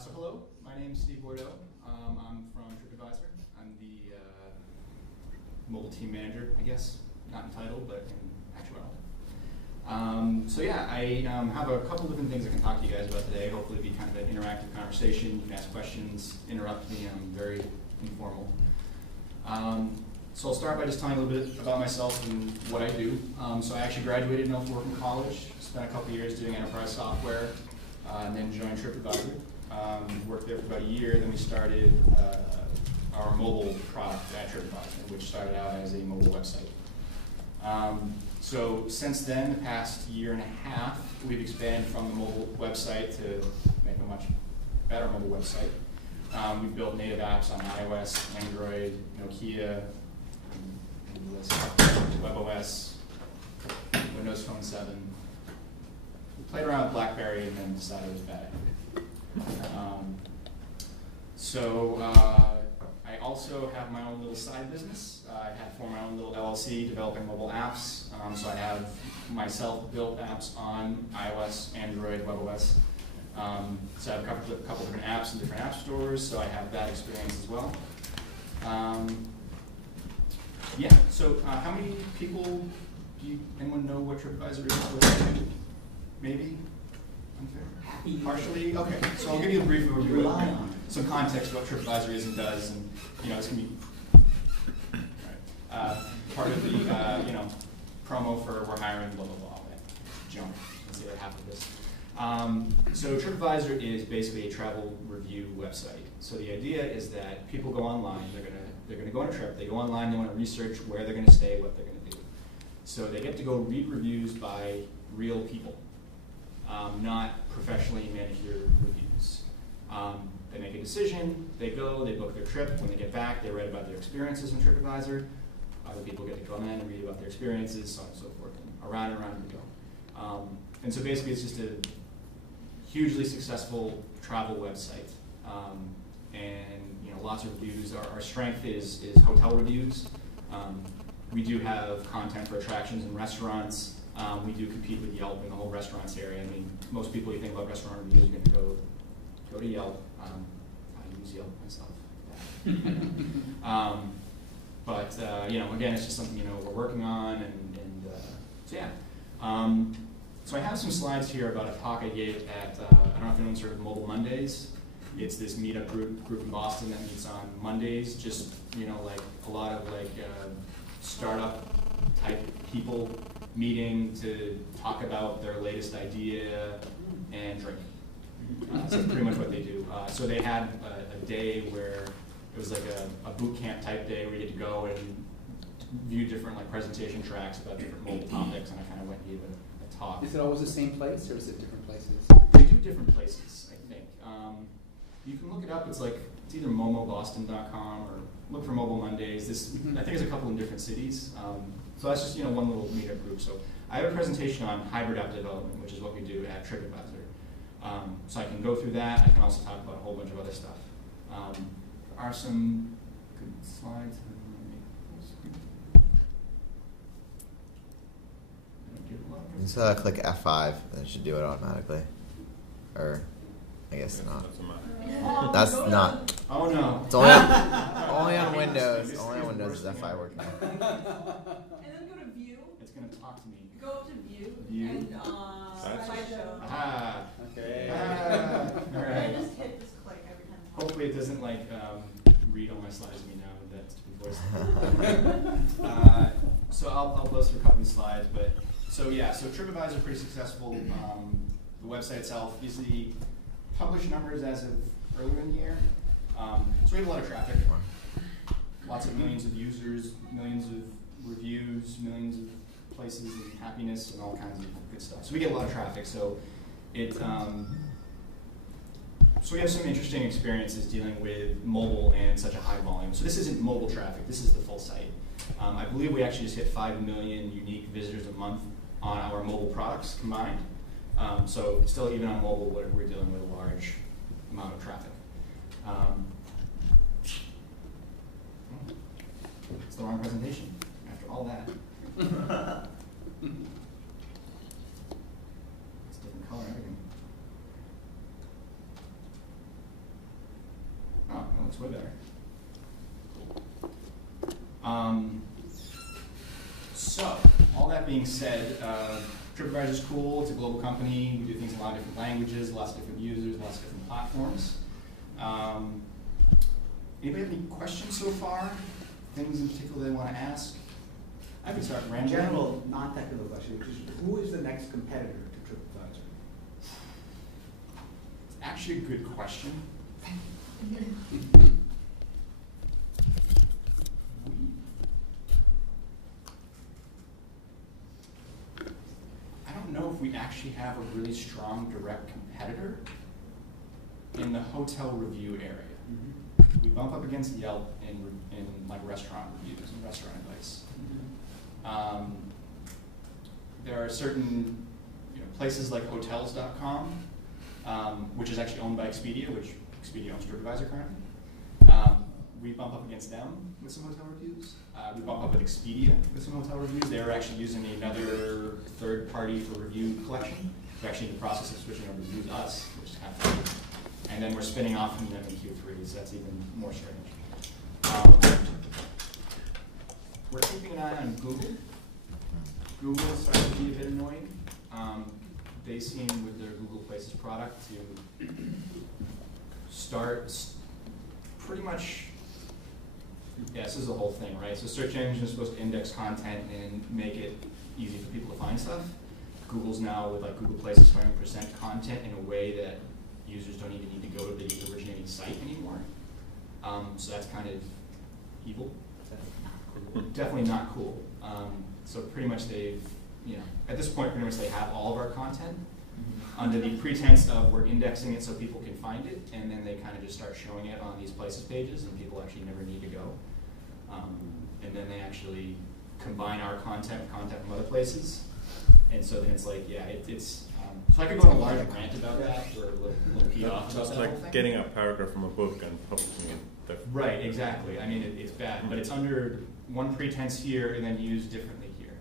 So hello, my name is Steve Bourdeau. I'm from TripAdvisor. I'm the mobile team manager, I guess. Not entitled, but in actuality. So yeah, I have a couple different things I can talk to you guys about today. Hopefully it'll be kind of an interactive conversation. You can ask questions, interrupt me. I'm very informal. So I'll start by just telling you a little bit about myself and what I do. So I actually graduated in 04 from college, spent a couple years doing enterprise software, and then joined TripAdvisor. Worked there for about a year, then we started our mobile product at TripAdvisor, which started out as a mobile website. So since then, the past year and a half, we've expanded from the mobile website to make a much better mobile website. We've built native apps on iOS, Android, Nokia, WebOS, Windows Phone 7. We played around with BlackBerry and then decided it was bad. I also have my own little side business. I have formed my own little LLC developing mobile apps. So I have myself built apps on iOS, Android, WebOS. So I have a couple different apps in different app stores, so I have that experience as well. Yeah, so how many people, anyone know what TripAdvisor is? Maybe? Unfair? Partially? Okay, so I'll give you a brief overview, some context of what TripAdvisor is and does, and it's going to be part of the promo for we're hiring, blah, blah, blah, all that junk. Let's see what half of this. So TripAdvisor is basically a travel review website. So the idea is that people go online, they're gonna go on a trip, they go online, they want to research where they're going to stay, what they're going to do. So they get to go read reviews by real people, not professionally manicured reviews. They make a decision, they go, they book their trip. When they get back, they write about their experiences on TripAdvisor. Other people get to come in and read about their experiences, so on and so forth, and around we go. And so basically it's just a hugely successful travel website. And lots of reviews. Our strength is hotel reviews. We do have content for attractions and restaurants. We do compete with Yelp in the whole restaurants area. I mean, most people you think about restaurant reviews are going to go to Yelp. I use Yelp myself. But again, it's just something we're working on, so yeah. So I have some slides here about a talk I gave at I don't know if anyone's heard of Mobile Mondays. It's this meetup group in Boston that meets on Mondays. Just like a lot of startup type people meeting to talk about their latest idea and drink. So that's pretty much what they do. So they had a day where it was like a boot camp type day where you get to go and view different presentation tracks about different mobile topics, and I kind of went and gave a talk. Is it always the same place, or is it different places? They do different places, I think. You can look it up. It's either momoboston.com or look for Mobile Mondays. I think there's a couple in different cities. So that's just one little meetup group. So I have a presentation on hybrid app development, which is what we do at TripAdvisor. So I can go through that. I can also talk about a whole bunch of other stuff. There are some good slides. Just click F5, and it should do it automatically. Or, I guess not. That's not. Oh no. It's only on Windows. Only on Windows is F5 working. And then go to View. It's going to talk to me. Go up to View. View. And slideshow. Ah. Okay. All right. And just hit this click every time. Hopefully it doesn't read all my slides to me now with that stupid voice. So I'll blow through a couple of slides, but so TripAdvisor is pretty successful. The website itself, these are the published numbers as of earlier in the year. So we have a lot of traffic, lots of millions of users, millions of reviews, millions of places and happiness and all kinds of good stuff. So we get a lot of traffic. So so we have some interesting experiences dealing with mobile and such a high volume. So this isn't mobile traffic, this is the full site. I believe we actually just hit 5 million unique visitors a month on our mobile products combined. So still, even on mobile, we're dealing with a large amount of traffic. It's the wrong presentation after all that. It's different color and everything. way better. So, all that being said, TripAdvisor is cool. It's a global company. We do things in a lot of different languages, lots of different users, lots of different platforms. Anybody have any questions so far? Things in particular they want to ask? I can start rambling. General, non-technical question, which is, who is the next competitor to TripAdvisor? It's actually a good question. I don't know if we actually have a really strong direct competitor in the hotel review area. We bump up against Yelp in like restaurant reviews and restaurant advice. There are certain places like hotels.com, which is actually owned by Expedia, which Expedia owns TripAdvisor currently. We bump up against them with some hotel reviews. We bump up with Expedia with some hotel reviews. They're actually using another third party for review collection. We're actually in the process of switching over to use us, which is kind of funny. And then we're spinning off from them in Q3, so that's even more strange. We're keeping an eye on Google. Google starts to be a bit annoying. They seem with their Google Places product to start pretty much, this is the whole thing, right? So search engine is supposed to index content and make it easy for people to find stuff. Google's now with like Google Places trying to present content in a way that users don't even need to go to the originating site anymore. So that's kind of evil. Definitely not cool. So pretty much they've, at this point pretty much they have all of our content under the pretense of we're indexing it so people can find it, and then they kind of just start showing it on these places pages and people actually never need to go. And then they actually combine our content with content from other places. And so then it's like, it's so I could go on a large rant about that, or a little pee off about It's that whole like thing. getting a paragraph from a book and publishing it. Right, exactly. I mean, it's bad, but it's under one pretense here and then used differently here.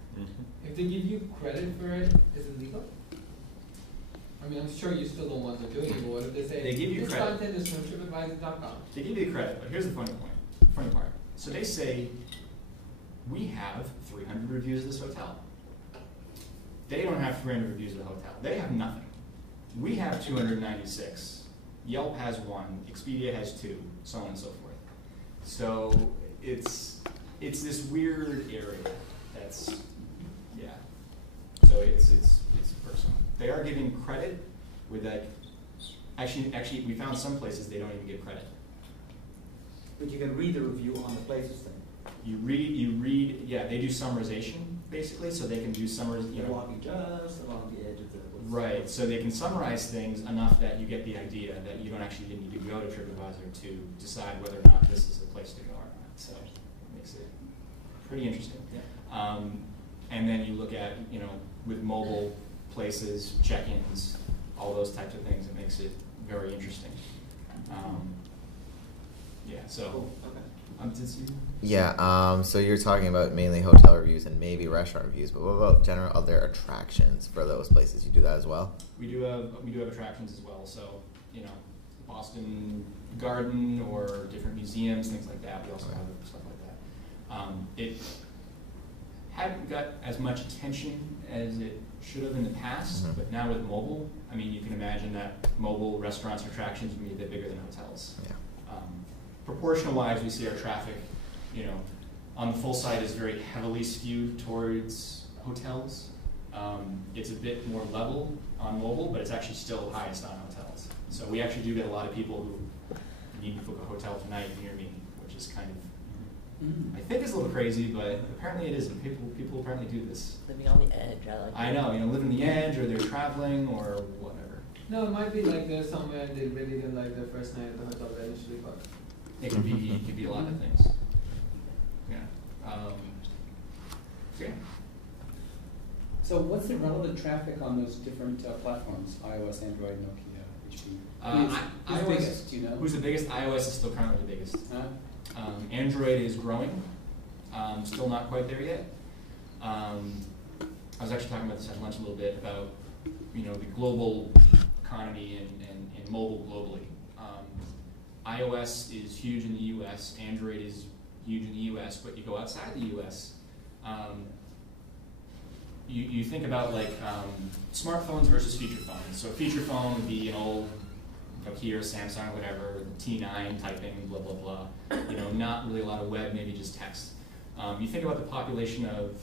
If they give you credit for it, is it legal? I mean, I'm sure you're still the ones that are doing it, but what if they say, They give you this credit. content is from TripAdvisor.com? They give you the credit, but here's the funny part. So they say, we have 300 reviews of this hotel. They don't have 300 reviews of the hotel. They have nothing. We have 296. Yelp has 1. Expedia has 2, so on and so forth. So it's this weird area that's, so it's personal. They are giving credit with that. Actually, we found some places they don't even give credit. But you can read the review on the places thing. You read, they do summarization, basically, so they can do Walking just along the edge of the woods. Right, so they can summarize things enough that you get the idea that you don't actually need to go to TripAdvisor to decide whether or not this is a place to go or not. So it makes it pretty interesting. Yeah. And then you look at, with mobile places, check-ins, all those types of things, it makes it very interesting. So Cool. Okay. did you? Yeah, so you're talking about mainly hotel reviews and maybe restaurant reviews, but what about general other attractions for those places? You do that as well? We do have attractions as well. So Boston Garden or different museums, things like that. We also have stuff like that. It hadn't got as much attention as it should have in the past, but now with mobile, I mean, you can imagine that mobile restaurants or attractions will be a bit bigger than hotels. Yeah. Proportional-wise, we see our traffic, on the full site is very heavily skewed towards hotels. It's a bit more level on mobile, but it's actually still highest on hotels. So we actually do get a lot of people who need to book a hotel tonight near me, which is kind of, I think it's a little crazy, but apparently it isn't. People apparently do this. Living on the edge, I like I know, living on the edge, or they're traveling, or whatever. No, it might be like there's somewhere they really didn't like their first night at the hotel they initially booked. It could be a lot of things. Yeah. So what's the relative traffic on those different platforms? iOS, Android, Nokia, HP? Who's iOS, biggest, do you know? Who's the biggest? iOS is still currently the biggest. Android is growing. Still not quite there yet. I was actually talking about this at lunch a little bit about the global economy and mobile globally. iOS is huge in the US, Android is huge in the US, but you go outside the US, you think about like smartphones versus feature phones. So a feature phone would be an old Nokia, Samsung, whatever, T9 typing, blah, blah, blah. You know, not really a lot of web, maybe just text. You think about the population of,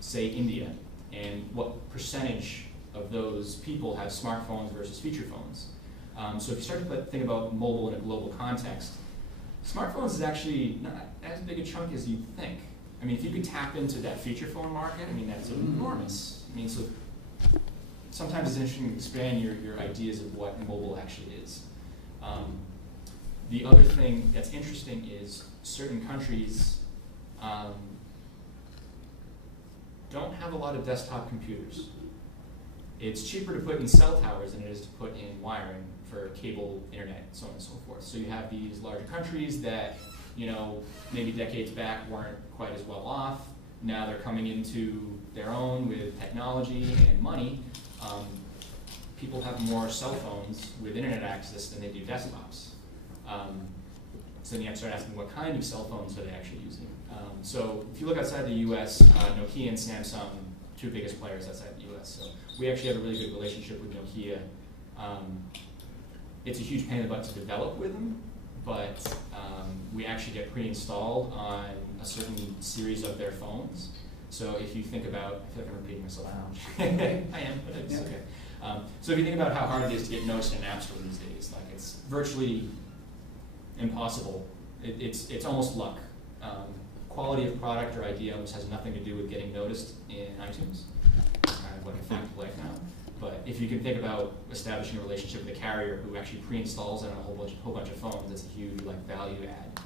say, India, and what percentage of those people have smartphones versus feature phones. So if you start to think about mobile in a global context, smartphones is actually not as big a chunk as you'd think. I mean, if you could tap into that feature phone market, I mean, that's enormous. I mean, so sometimes it's interesting to expand your ideas of what mobile actually is. The other thing that's interesting is certain countries don't have a lot of desktop computers. It's cheaper to put in cell towers than it is to put in wiring for cable internet, so on and so forth. So you have these larger countries that, you know, maybe decades back weren't quite as well off. Now they're coming into their own with technology and money. People have more cell phones with internet access than they do desktops. So then you have to start asking what kind of cell phones are they actually using. So if you look outside the US, Nokia and Samsung, two biggest players outside the US. So we actually have a really good relationship with Nokia. It's a huge pain in the butt to develop with them, but we actually get pre-installed on a certain series of their phones. So if you think about, I feel like I'm repeating myself now. I am, but it's okay. So if you think about how hard it is to get noticed in an app store these days, like it's virtually impossible. It's almost luck. Quality of product or idea almost has nothing to do with getting noticed in iTunes. It's kind of what a fact of life now. But if you can think about establishing a relationship with a carrier who actually pre-installs it on a whole bunch of phones, that's a huge value add.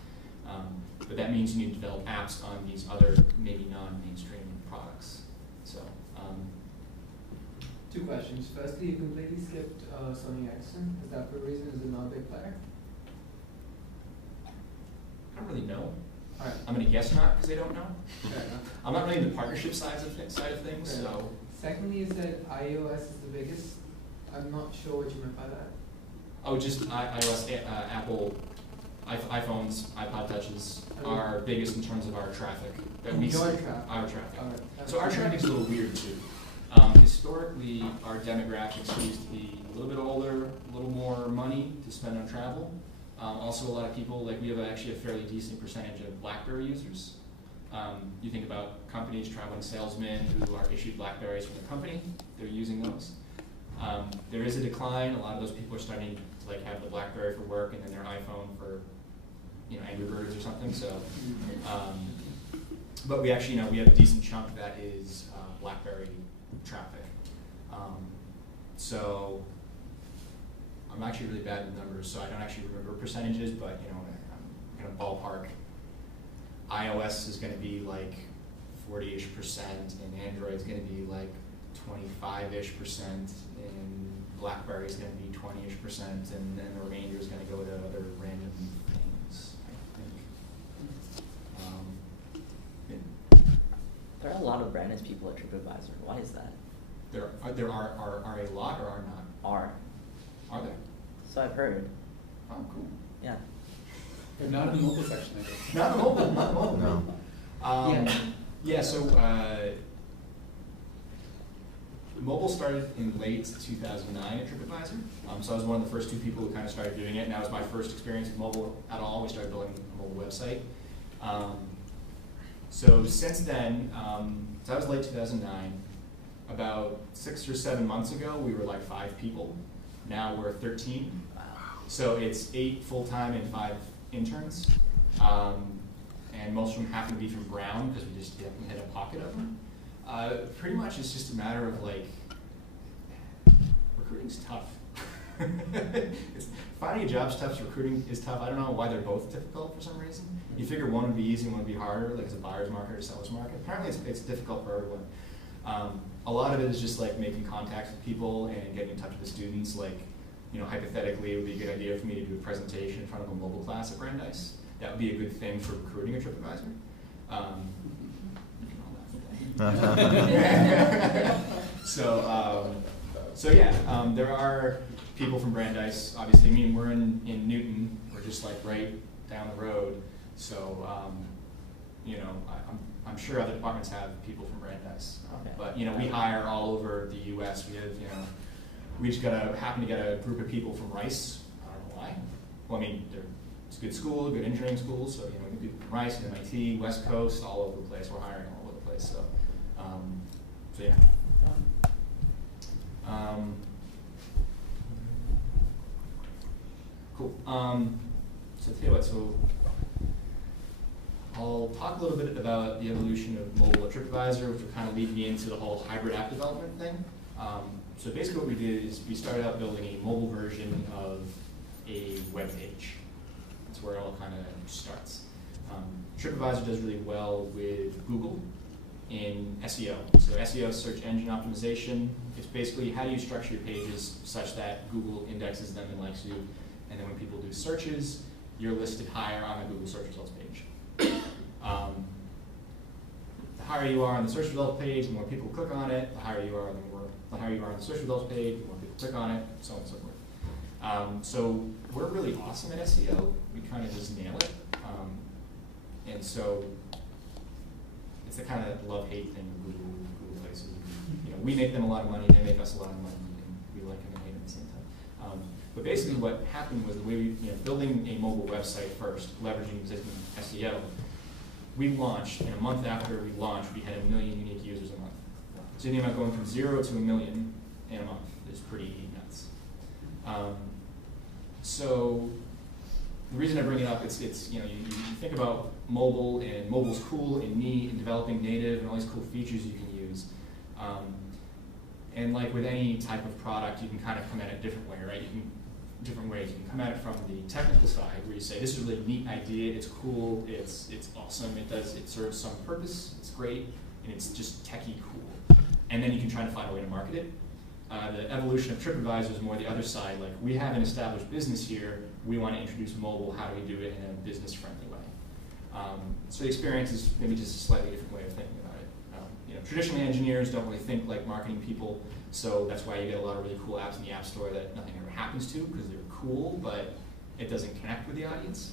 But that means you need to develop apps on these other maybe non-mainstream products. So. Two questions. Firstly, you completely skipped Sony Ericsson. Is that for a reason? Is it not a big player? I don't really know. All right. I'm going to guess not because I don't know. Fair enough. I'm not really in the partnership side of things. Fair enough. So. Secondly, you said iOS is the biggest. I'm not sure what you meant by that. Oh, just iOS, Apple, iPhones, iPod Touches are biggest in terms of our traffic. That we see. Traffic. Our traffic. All right. So our traffic's a little weird too. Historically, our demographics used to be a little bit older, a little more money to spend on travel. Also, a lot of people, like we have actually a fairly decent percentage of BlackBerry users. You think about companies, traveling salesmen who are issued BlackBerries from the company, they're using those. There is a decline. A lot of those people are starting to like have the BlackBerry for work and then their iPhone for, you know, Angry Birds or something. So, but we actually, we have a decent chunk that is BlackBerry traffic. So I'm actually really bad with numbers, so I don't actually remember percentages, but I'm gonna ballpark. iOS is gonna be like 40-ish%, and Android's gonna be like 25-ish%, and BlackBerry is gonna be 20-ish%, and then the remainder is gonna go to other random things, I think. There are a lot of Brandon's people at TripAdvisor. Why is that? There are a lot or are not? Are there? So I've heard. Oh, cool. Yeah. But not in the mobile section, I guess. Not mobile, not mobile. No. Yeah, so mobile started in late 2009 at TripAdvisor. So I was one of the first two people who kind of started doing it, and that was my first experience with mobile at all. We started building a mobile website. So since then, so that was late 2009. About 6 or 7 months ago, we were like 5 people. Now we're 13. So it's 8 full-time and 5 interns. And most of them happen to be from Brown because we just hit a pocket of them. Pretty much it's just a matter of like, recruiting's tough. Finding a job's tough, recruiting is tough. I don't know why they're both difficult for some reason. You figure one would be easy and one would be harder, like as a buyer's market or seller's market. Apparently it's difficult for everyone. A lot of it is just like making contacts with people and getting in touch with the students. Like, hypothetically, it would be a good idea for me to do a presentation in front of a mobile class at Brandeis. That would be a good thing for recruiting a TripAdvisor. You can all laugh at that. So yeah, there are people from Brandeis, obviously. I mean, we're in Newton. We're just like right down the road. So, you know, I'm sure other departments have people from Brandeis. Okay. But, you know, we hire all over the U.S. We have, you know, we just happen to get a group of people from Rice. I don't know why. Well, I mean, it's a good school, a good engineering school. So, you know, we get people from Rice, MIT, West Coast, all over the place. We're hiring all over the place. So, so yeah. Cool. So tell you what, so I'll talk a little bit about the evolution of mobile at TripAdvisor, which will kind of lead me into the whole hybrid app development thing. So basically what we did is we started out building a mobile version of a web page. That's where it all kind of starts. TripAdvisor does really well with Google in SEO. So SEO, search engine optimization. It's basically how do you structure your pages such that Google indexes them and likes you, and then when people do searches, you're listed higher on the Google search results page. The higher you are on the search results page, the more people click on it. The higher you are, the higher you are on the search results page, the more people click on it, so on and so forth. So we're really awesome at SEO. We kind of just nail it. And so it's the kind of love-hate thing with Google places. You know, we make them a lot of money, they make us a lot of money, and we like them and hate them at the same time. But basically what happened was the way we, you know, building a mobile website first, leveraging existing SEO, we launched, and a month after we launched, we had 1 million unique users a month. So the amount going from 0 to 1 million in a month is pretty nuts. So the reason I bring it up, it's you know, you think about mobile, and mobile's cool and neat, and developing native, and all these cool features you can use. And like with any type of product, you can kind of come at it a different way, right? Different ways. You can come at it from the technical side, where you say, this is a really neat idea, it's cool, it's awesome, it serves some purpose, it's great, and it's just techie cool. And then you can try to find a way to market it. The evolution of TripAdvisor is more the other side, like we have an established business here, we want to introduce mobile, how do we do it in a business-friendly way? So the experience is maybe just a slightly different way of thinking about it. You know, traditionally engineers don't really think like marketing people, so that's why you get a lot of really cool apps in the App Store that nothing ever happens to, because they're cool, but it doesn't connect with the audience.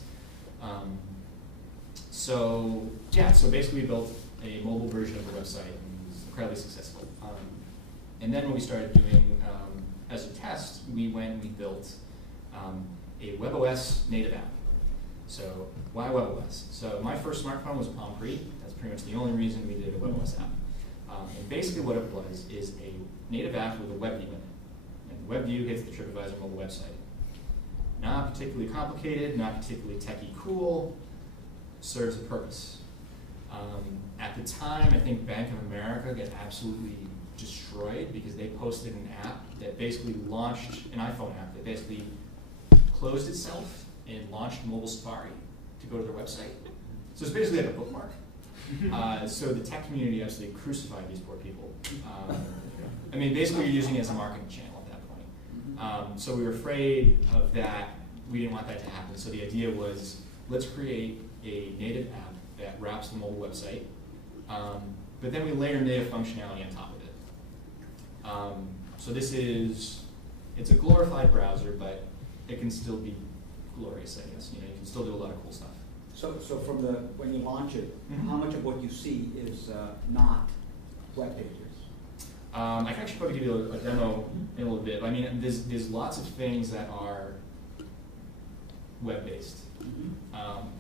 So yeah, so basically we built a mobile version of the website, and it was incredibly successful. And then what we started doing as a test, we went and we built a WebOS native app. So why WebOS? So my first smartphone was a Palm Pre. That's pretty much the only reason we did a WebOS app. And basically what it was is a native app with a web view in it. And the web view hits the TripAdvisor mobile website. Not particularly complicated, not particularly techie cool, serves a purpose. At the time, I think Bank of America got absolutely destroyed because they posted an app that basically launched, an iPhone app that basically closed itself and launched mobile Safari to go to their website. So it's basically like a bookmark. So the tech community absolutely crucified these poor people. I mean, basically you're using it as a marketing channel at that point. So we were afraid of that. We didn't want that to happen. So the idea was, let's create a native app that wraps the mobile website, but then we layer native functionality on top of it. So this is, it's a glorified browser, but it can still be glorious, I guess. You know, you can still do a lot of cool stuff. So from the, when you launch it, how much of what you see is not web pages? I can actually probably give you a demo in a little bit. I mean, there's lots of things that are web-based.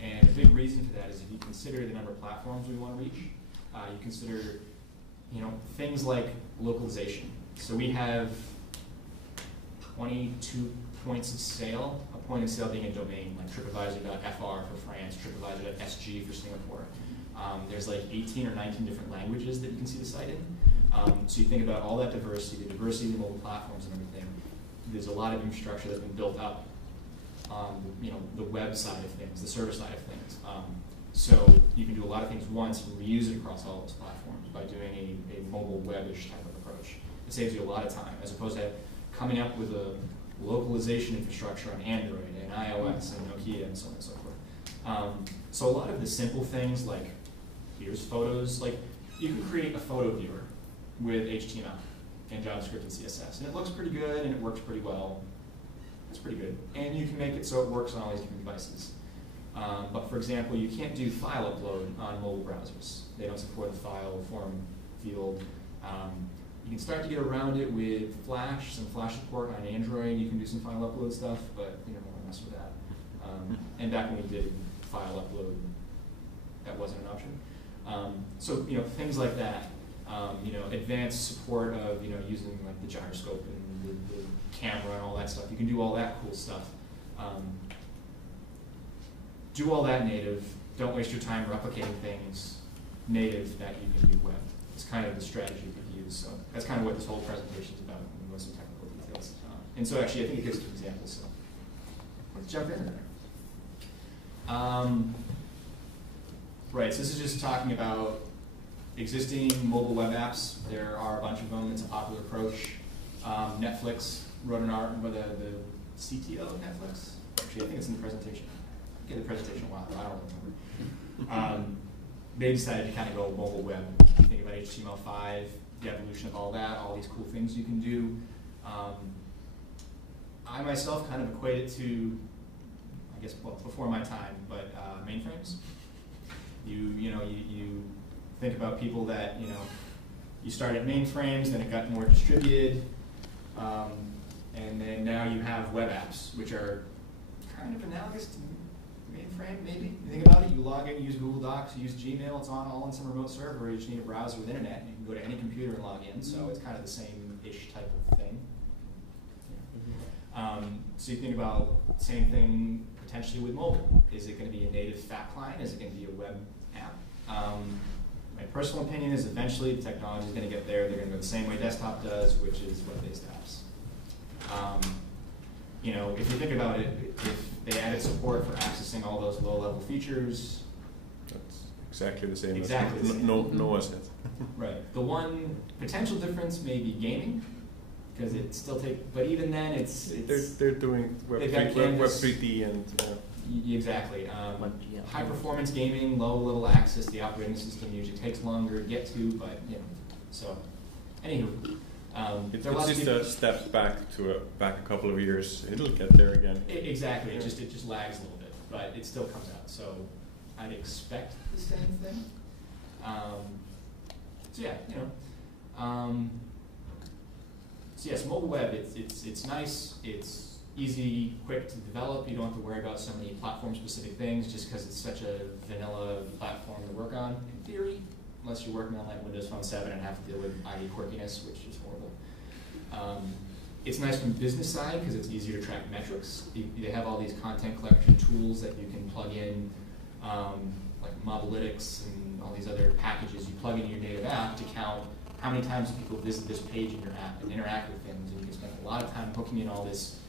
And a big reason for that is if you consider the number of platforms we want to reach, you consider, you know, things like localization. So we have 22 points of sale, a point of sale being a domain, like TripAdvisor.fr for France, TripAdvisor.sg for Singapore. There's like 18 or 19 different languages that you can see the site in. So you think about all that diversity, the diversity of the mobile platforms and everything. There's a lot of infrastructure that's been built up on, you know, the web side of things, the server side of things. So you can do a lot of things once and reuse it across all those platforms by doing a mobile web-ish type of approach. It saves you a lot of time, as opposed to coming up with a localization infrastructure on Android and iOS and Nokia and so on and so forth. So a lot of the simple things, like here's photos, like you can create a photo viewer with HTML and JavaScript and CSS, and it looks pretty good and it works pretty well. pretty good. And you can make it so it works on all these different devices. But for example, you can't do file upload on mobile browsers. They don't support the file form field. You can start to get around it with Flash, some Flash support on Android. You can do some file upload stuff, but you don't want to mess with that. And back when we did file upload, that wasn't an option. So things like that. Advanced support of using like the gyroscope and the camera and all that stuff. You can do all that cool stuff. Do all that native. Don't waste your time replicating things native that you can do web. It's kind of the strategy we use. So that's kind of what this whole presentation is about. We go some technical details. And so actually, I think it gives some examples. So let's jump in there. Right. So this is just talking about existing mobile web apps. There are a bunch of them. It's a popular approach. Netflix wrote an art with the CTO of Netflix. Actually, I think it's in the presentation. I get the presentation a while ago. I don't remember. They decided to kind of go mobile web. You think about HTML5, the evolution of all that, all these cool things you can do. I myself kind of equate it to, I guess, well, before my time, but mainframes. You think about people that you started mainframes, then it got more distributed, and then now you have web apps, which are kind of analogous to mainframe, maybe. You think about it, you log in, you use Google Docs, you use Gmail, it's all on some remote server, you just need a browser with internet, and you can go to any computer and log in, so it's kind of the same-ish type of thing. So you think about same thing potentially with mobile. Is it going to be a native fat client? Is it going to be a web app? My personal opinion is eventually the technology is going to get there. They're going to go the same way desktop does, which is web-based apps. If you think about it, if they added support for accessing all those low-level features, that's exactly the same. Exactly as the same. No asset. Right. The one potential difference may be gaming, because it still takes. But even then, they're doing web 3D and. Exactly. High performance gaming, low level access, the operating system usually takes longer to get to, but so anywho. It's just a step back a couple of years. It'll get there again. Exactly. It just lags a little bit, but it still comes out. So I'd expect the same thing. So yes, mobile web. It's nice. It's easy, quick to develop. You don't have to worry about so many platform-specific things just because it's such a vanilla platform to work on, in theory, unless you're working on like Windows Phone 7 and have to deal with IE quirkiness, which is horrible. It's nice from the business side because it's easier to track metrics. They have all these content collection tools that you can plug in, like Mobalytics and all these other packages you plug into your native app to count how many times people visit this page in your app and interact with things. And you can spend a lot of time hooking in all this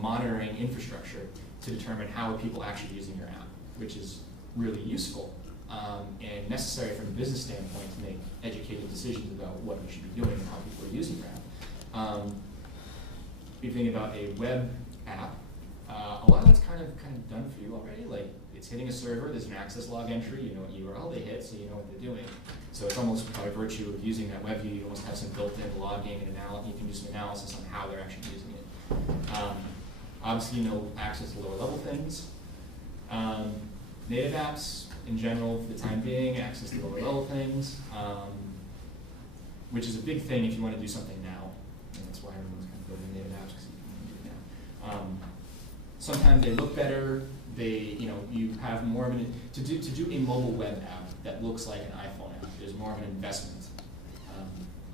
monitoring infrastructure to determine how are people actually using your app, which is really useful and necessary from a business standpoint to make educated decisions about what you should be doing and how people are using your app. If you think about a web app, a lot of that's kind of done for you already. Like it's hitting a server, there's an access log entry, you know what URL they hit, so you know what they're doing. So it's almost by virtue of using that web view, you almost have some built-in logging and you can do some analysis on how they're actually using it. Obviously, access to lower level things. Native apps, in general, for the time being, access to lower level things, which is a big thing if you want to do something now. And that's why everyone's kind of building native apps, because you can do it now. Sometimes they look better. You have more of to do a mobile web app that looks like an iPhone app. There's more of an investment.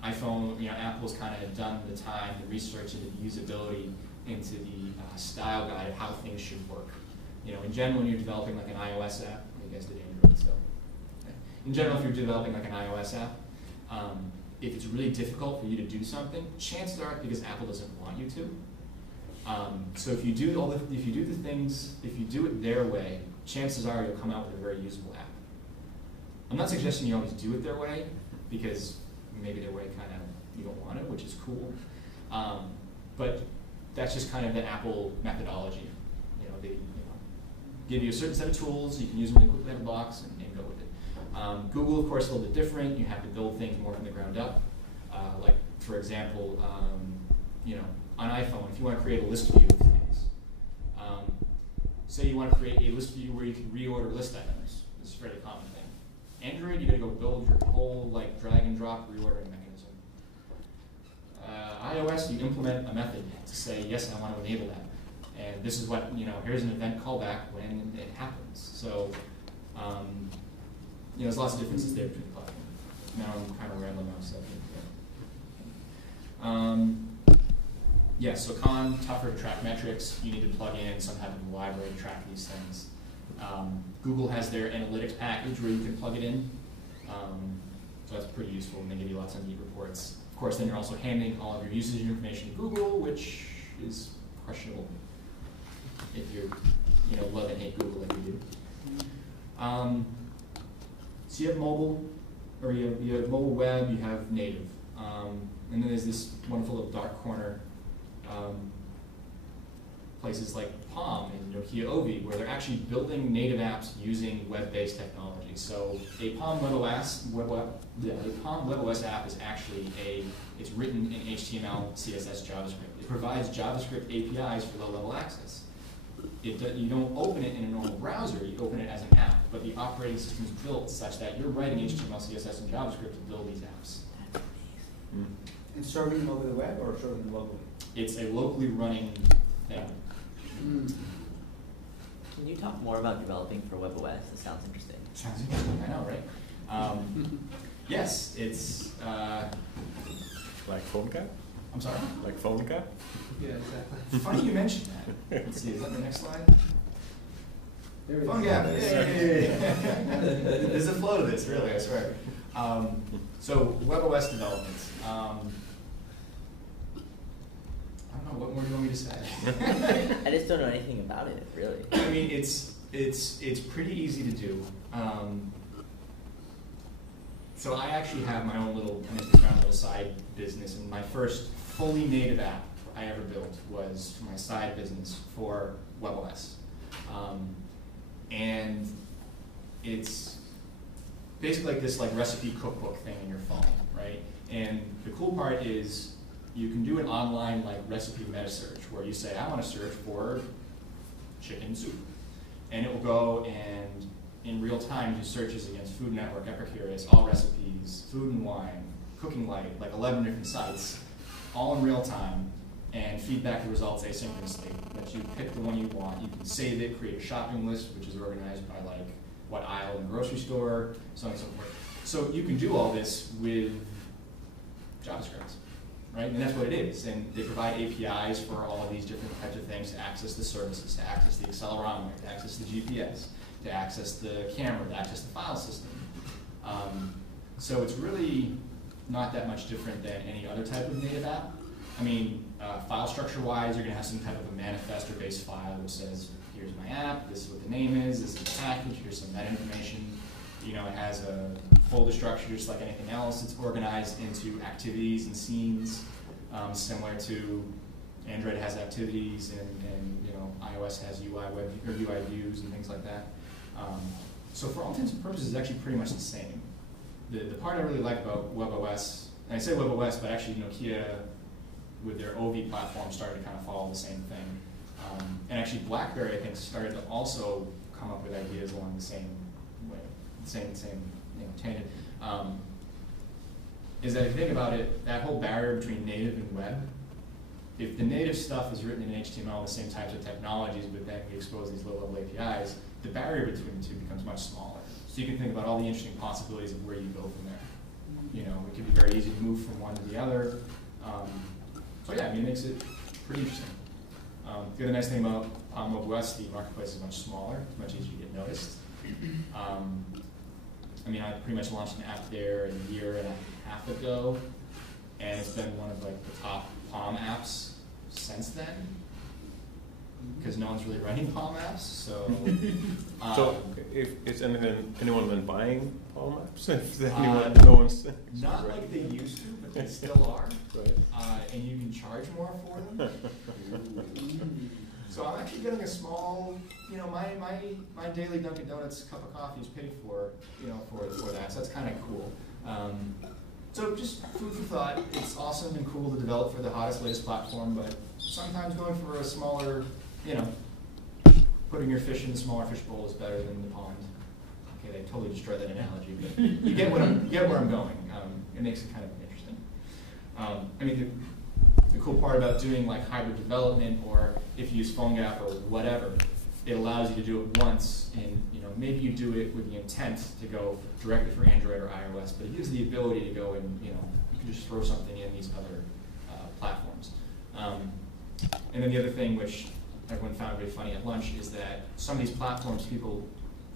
iPhone, Apple's kind of done the time, the research into the usability, into the style guide of how things should work. In general, when you're developing like an iOS app, you guys did Android, so. In general, if you're developing like an iOS app, if it's really difficult for you to do something, chances are it's because Apple doesn't want you to. So if you do if you do it their way, chances are you'll come out with a very usable app. I'm not suggesting you always do it their way, because maybe their way kind of you don't want it, which is cool. But that's just kind of the Apple methodology. They give you a certain set of tools, you can use them really quickly out of the box and go with it. Google, of course, a little bit different. You have to build things more from the ground up. Like, for example, on iPhone, if you want to create a list view of things, say you want to create a list view where you can reorder list items. This is a fairly common thing. Android, you got to go build your whole like drag and drop reordering mechanism. iOS, you implement a method to say, yes, I want to enable that. And this is what, here's an event callback when it happens. So, there's lots of differences there between the platforms. Now I'm kind of rambling on stuff. Yeah, so tougher to track metrics. You need to plug in some type of library to track these things. Google has their analytics package where you can plug it in. So that's pretty useful, and they give you lots of neat reports. Of course, then you're also handing all of your usage information to Google, which is questionable if you love and hate Google like you do. So you have mobile, or you have mobile web, you have native. And then there's this wonderful little dark corner, places like Palm and Nokia Ovi, where they're actually building native apps using web-based technology. So a Palm WebOS, a Palm WebOS app is actually it's written in HTML, CSS, JavaScript. It provides JavaScript APIs for low-level access. You don't open it in a normal browser, you open it as an app, but the operating system is built such that you're writing HTML, CSS, and JavaScript to build these apps. And serving them over the web or serving them locally? It's a locally running thing. Can you talk more about developing for WebOS? This sounds interesting. Sounds interesting, I know, right? Yes, it's Like phone cap? I'm sorry? Like phone cap? Yeah, exactly. Funny you mentioned that. Let's see, is that the next slide? There it is. Phone gap. Yay. There's a flow to this, really, I swear. So WebOS development. I don't know, what more do you want me to say? I just don't know anything about it, really. I mean, it's pretty easy to do. So I actually have my own little side business, and my first fully native app I ever built was for my side business for WebOS. And it's basically like this recipe cookbook thing in your phone, right? And the cool part is you can do an online recipe meta search where you say, I want to search for chicken soup. And it will go and in real time do searches against Food Network, Epicurious, All Recipes, Food and Wine, Cooking Light, 11 different sites, all in real time, and feed back the results asynchronously. That you pick the one you want. You can save it, create a shopping list, which is organized by what aisle in the grocery store, so on and so forth. So you can do all this with JavaScript, right? And that's what it is. And they provide APIs for all of these different types of things to access the services, to access the accelerometer, to access the GPS, to access the camera, to access the file system. So it's really not that much different than any other type of native app. I mean, file structure-wise, you're going to have some type of a manifester-based file which says, here's my app, this is what the name is, this is the package, here's some meta information. It has a folder structure just like anything else. It's organized into activities and scenes, similar to Android has activities and iOS has UI views and things like that. So for all intents and purposes, it's actually pretty much the same. The part I really like about WebOS, and I say WebOS, but actually Nokia with their OV platform started to kind of follow the same thing. And actually BlackBerry, I think, started to also come up with ideas along the same way, same tangent. Is that if you think about it, that whole barrier between native and web, if the native stuff is written in HTML, the same types of technologies, but then we expose these low-level APIs, the barrier between the two becomes much smaller. So you can think about all the interesting possibilities of where you go from there. It could be very easy to move from one to the other. So yeah, it makes it pretty interesting. The other nice thing about Palm WebOS, the marketplace is much smaller. It's much easier to get noticed. I pretty much launched an app there a year and a half ago, and it's been one of the top Palm apps since then, because no one's really running Palm apps. So, so if anyone been buying Palm apps? No one's not like they used to, but they still are. Right. And you can charge more for them. So I'm actually getting a small, my daily Dunkin' Donuts cup of coffee is paid for, for that. So that's kind of cool. So just food for thought. It's awesome and cool to develop for the hottest, latest platform, but sometimes going for a smaller, putting your fish in the smaller fish bowl is better than the pond. Okay, they totally destroyed that analogy, but you get where I'm going. It makes it kind of interesting. I mean, the cool part about doing like hybrid development, or if you use PhoneGap or whatever, it allows you to do it once, and maybe you do it with the intent to go directly for Android or iOS, but it gives the ability to go and you can just throw something in these other platforms. And then the other thing, which everyone found really funny at lunch, is that some of these platforms, people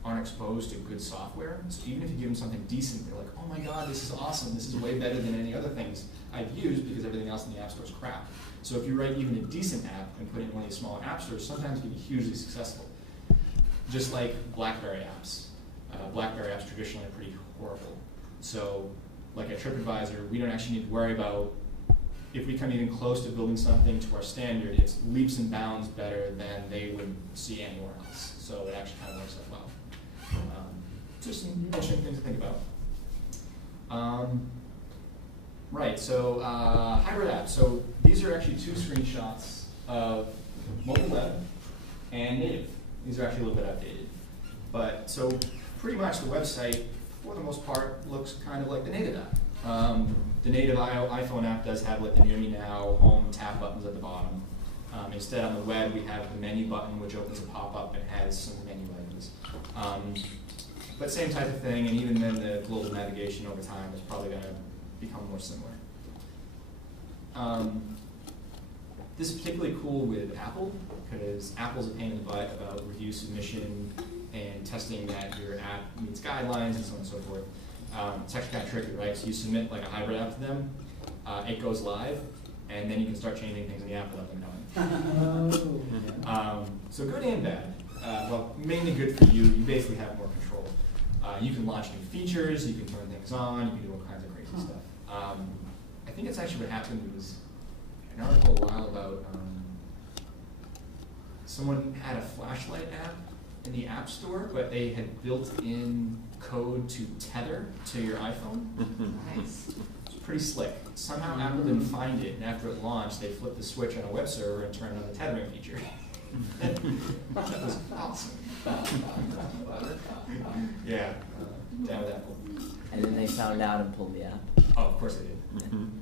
aren't exposed to good software. So even if you give them something decent, they're like, oh my God, this is awesome. This is way better than any other things I've used, because everything else in the App Store is crap. So if you write even a decent app and put it in one of these smaller app stores, sometimes it can be hugely successful. Just like BlackBerry apps. BlackBerry apps traditionally are pretty horrible. So like at TripAdvisor, we don't actually need to worry about if we come even close to building something to our standard, it's leaps and bounds better than they would see anywhere else. So it actually kind of works out well. Just some interesting things to think about. Right, so hybrid apps. So these are actually two screenshots of mobile web and native. These are actually a little bit outdated. But so pretty much the website, for the most part, looks kind of like the native app. The native iPhone app does have like the Near Me Now, home, tab buttons at the bottom. Instead on the web, we have the menu button, which opens a pop-up and has some menu items. But same type of thing, and even then the global navigation over time is probably going to become more similar. This is particularly cool with Apple, because Apple's a pain in the butt about review submission and testing that your app meets guidelines and so on and so forth. It's actually kind of tricky, right? So you submit like a hybrid app to them, it goes live, and then you can start changing things in the app without them knowing. So good and bad. Well, mainly good for you. You basically have more control. You can launch new features, you can turn things on, you can do all kinds of crazy stuff. I think it's actually what happened was an article a while about someone had a flashlight app in the App Store, but they had built in code to tether to your iPhone. Nice. It's pretty slick. Somehow Apple didn't find it, and after it launched, they flipped the switch on a web server and turned on the tethering feature. That was awesome. Yeah, down with Apple. And then they found out and pulled the app. Oh, of course they did.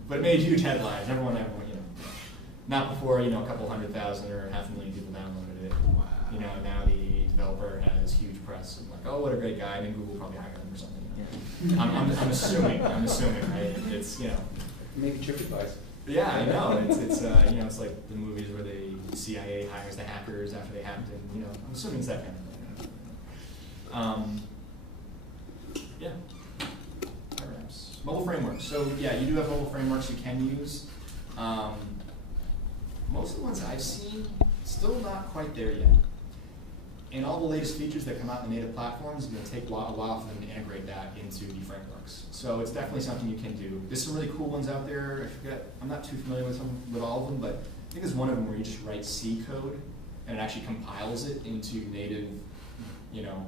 But it made huge headlines. Everyone, not before, a couple 100,000 or 500,000 people downloaded it. Wow. Now the developer has huge press. And like, oh, what a great guy. And then Google probably hired him or something. Yeah. I'm assuming, right? It's, Maybe TripAdvisor. Yeah, I know. It's like the movies where the CIA hires the hackers after they hacked it. I'm assuming it's that kind of thing. Yeah. Mobile frameworks. So yeah, you do have mobile frameworks you can use. Most of the ones I've seen, still not quite there yet. And all the latest features that come out in the native platforms, it's going to take a while for them to integrate that into the frameworks. So it's definitely something you can do. There's some really cool ones out there. I'm not too familiar with all of them, but I think there's one of them where you just write C code and it actually compiles it into native,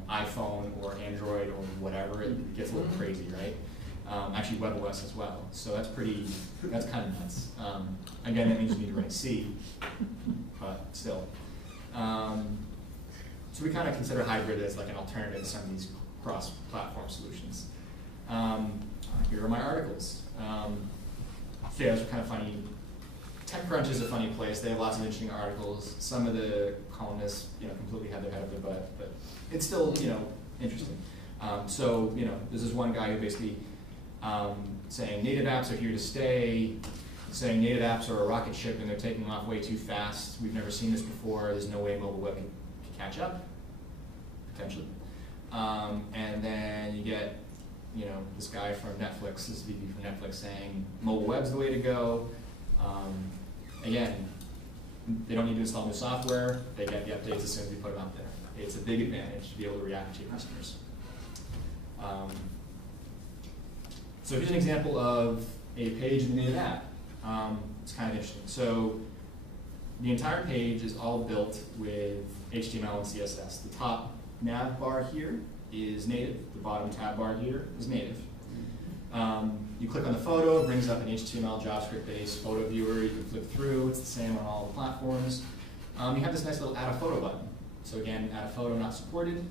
iPhone or Android or whatever. It gets a little crazy, right? Actually WebOS as well. So that's kind of nuts. Again, that means you need to write C, but still. So we kind of consider hybrid as like an alternative to some of these cross-platform solutions. Here are my articles. Yeah, those are kind of funny. TechCrunch is a funny place. They have lots of interesting articles. Some of the columnists, completely have their head up their butt, but it's still, interesting. So, this is one guy who basically saying native apps are here to stay, saying native apps are a rocket ship and they're taking off way too fast. We've never seen this before. There's no way mobile web can catch up, potentially. And then you get, this guy from Netflix, this VP from Netflix saying mobile web's the way to go. Again, they don't need to install new software. They get the updates as soon as we put them out there. It's a big advantage to be able to react to your customers. So here's an example of a page in the native app. It's kind of interesting. So the entire page is all built with HTML and CSS. The top nav bar here is native. The bottom tab bar here is native. You click on the photo, it brings up an HTML JavaScript-based photo viewer. You can flip through. It's the same on all the platforms. You have this nice little add a photo button. So again, add a photo not supported.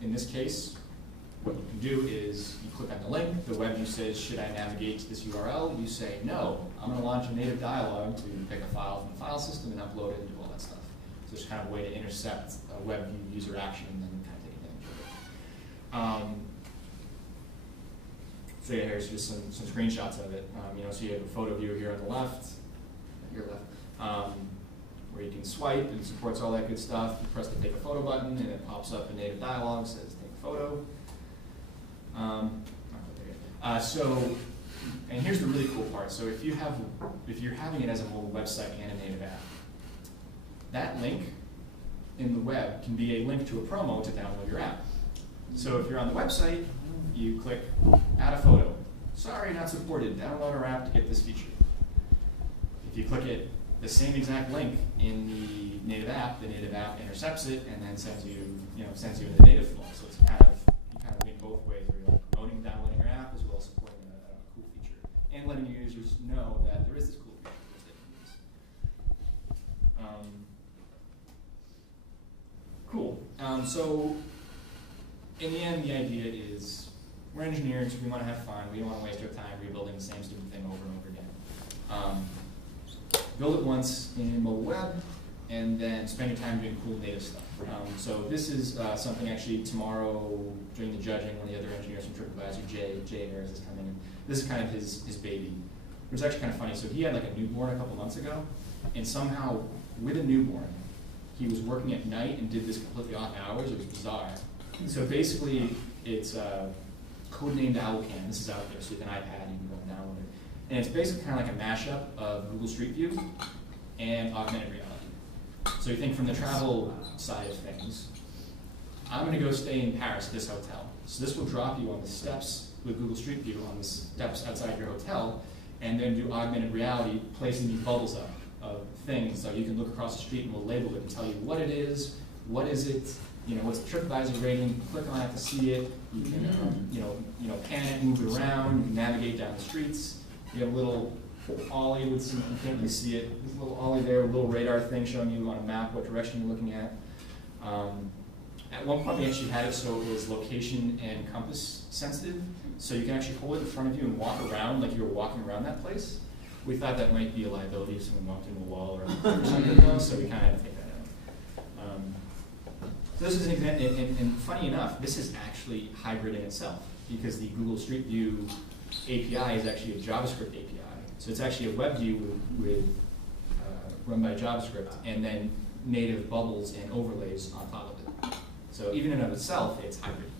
In this case, what you can do is you click on the link, the web view says, should I navigate to this URL? You say, no, I'm going to launch a native dialog to pick a file from the file system and upload it and do all that stuff. So it's kind of a way to intercept a web view user action and then kind of take advantage of it. So yeah, here's just some screenshots of it. So you have a photo view here on the left, where you can swipe and supports all that good stuff. You press the take a photo button and it pops up a native dialog, says take a photo. And here's the really cool part. So if you're having it as a mobile website and a native app, that link in the web can be a link to a promo to download your app. So if you're on the website, you click add a photo. Sorry, not supported. Download our app to get this feature. If you click it, the same exact link in the native app intercepts it and then sends you in the native flow. So it's kind of win both ways. Where you're promoting downloading your app as well as supporting a cool feature and letting your users know that there is this cool feature that they can use. Cool. So in the end, the idea is we're engineers. We want to have fun. We don't want to waste our time rebuilding the same stupid thing over and over again. Build it once in mobile web, and then spend your time doing cool native stuff. So this is something actually tomorrow during the judging, one of the other engineers from TripAdvisor, Jay Harris, is coming in. This is kind of his baby. It was actually kind of funny. So he had like a newborn a couple months ago, and somehow with a newborn, he was working at night and did this completely off hours. It was bizarre. So basically, it's codenamed Owlcan. This is out there, so you have an iPad, you can go and download it. And it's basically kind of like a mashup of Google Street View and augmented reality. So you think from the travel side of things, I'm going to go stay in Paris at this hotel. So this will drop you on the steps with Google Street View on the steps outside your hotel, and then do augmented reality, placing these bubbles up of things. So you can look across the street and we'll label it and tell you what it is, what is it, what's the TripAdvisor rating, click on it to see it, you can pan it, move it around, you can navigate down the streets. You have a little ollie with some, you can't really see it, there's a little ollie there, a little radar thing showing you on a map what direction you're looking at. At one point we actually had it so it was location and compass sensitive, so you can actually hold it in front of you and walk around like you were walking around that place. We thought that might be a liability if someone walked into a wall or something though, so we kind of had to take that out. So this is an example, and funny enough, this is actually hybrid in itself, because the Google Street View API is actually a JavaScript API. So it's actually a web view run by JavaScript, and then native bubbles and overlays on top of it. So even in and of itself, it's hybrid.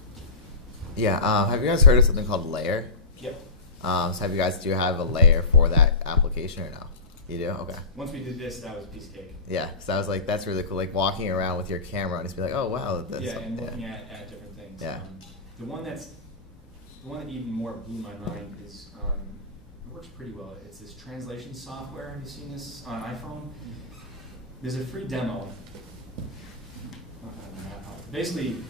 Yeah, have you guys heard of something called Layer? Yep. So do you have a layer for that application or no? You do? Okay. Once we did this, that was a piece of cake. Yeah, so I was like, that's really cool. Like walking around with your camera and just be like, oh wow. That's and looking at different things. Yeah. The one that even more blew my mind is it works pretty well. It's this translation software. Have you seen this on iPhone? There's a free demo. Basically, you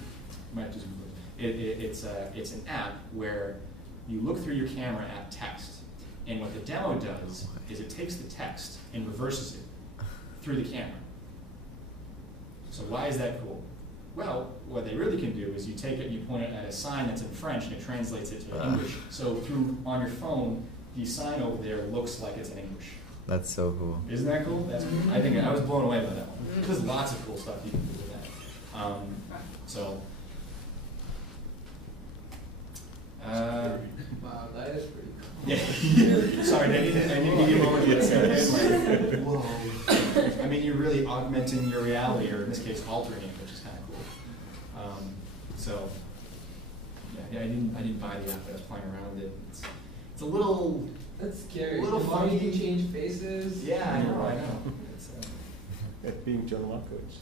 might just Google it. It's an app where you look through your camera at text, and what the demo does is it takes the text and reverses it through the camera. So why is that cool? Well, what they really can do is you take it, you point it at a sign that's in French, and it translates it to English. So on your phone, the sign over there looks like it's in English. That's so cool. Isn't that cool? I think I was blown away by that one. There's lots of cool stuff you can do with that. Wow, that is pretty cool. Yeah. Sorry, I need to give you a moment to get started. Whoa. I mean, you're really augmenting your reality, or in this case, altering it, which is kind of cool. I didn't buy the app, but I was playing around with it. It's a little. That's scary. A little funny. funny. You can change faces. Yeah, I know. It's, Like being John Malkovich.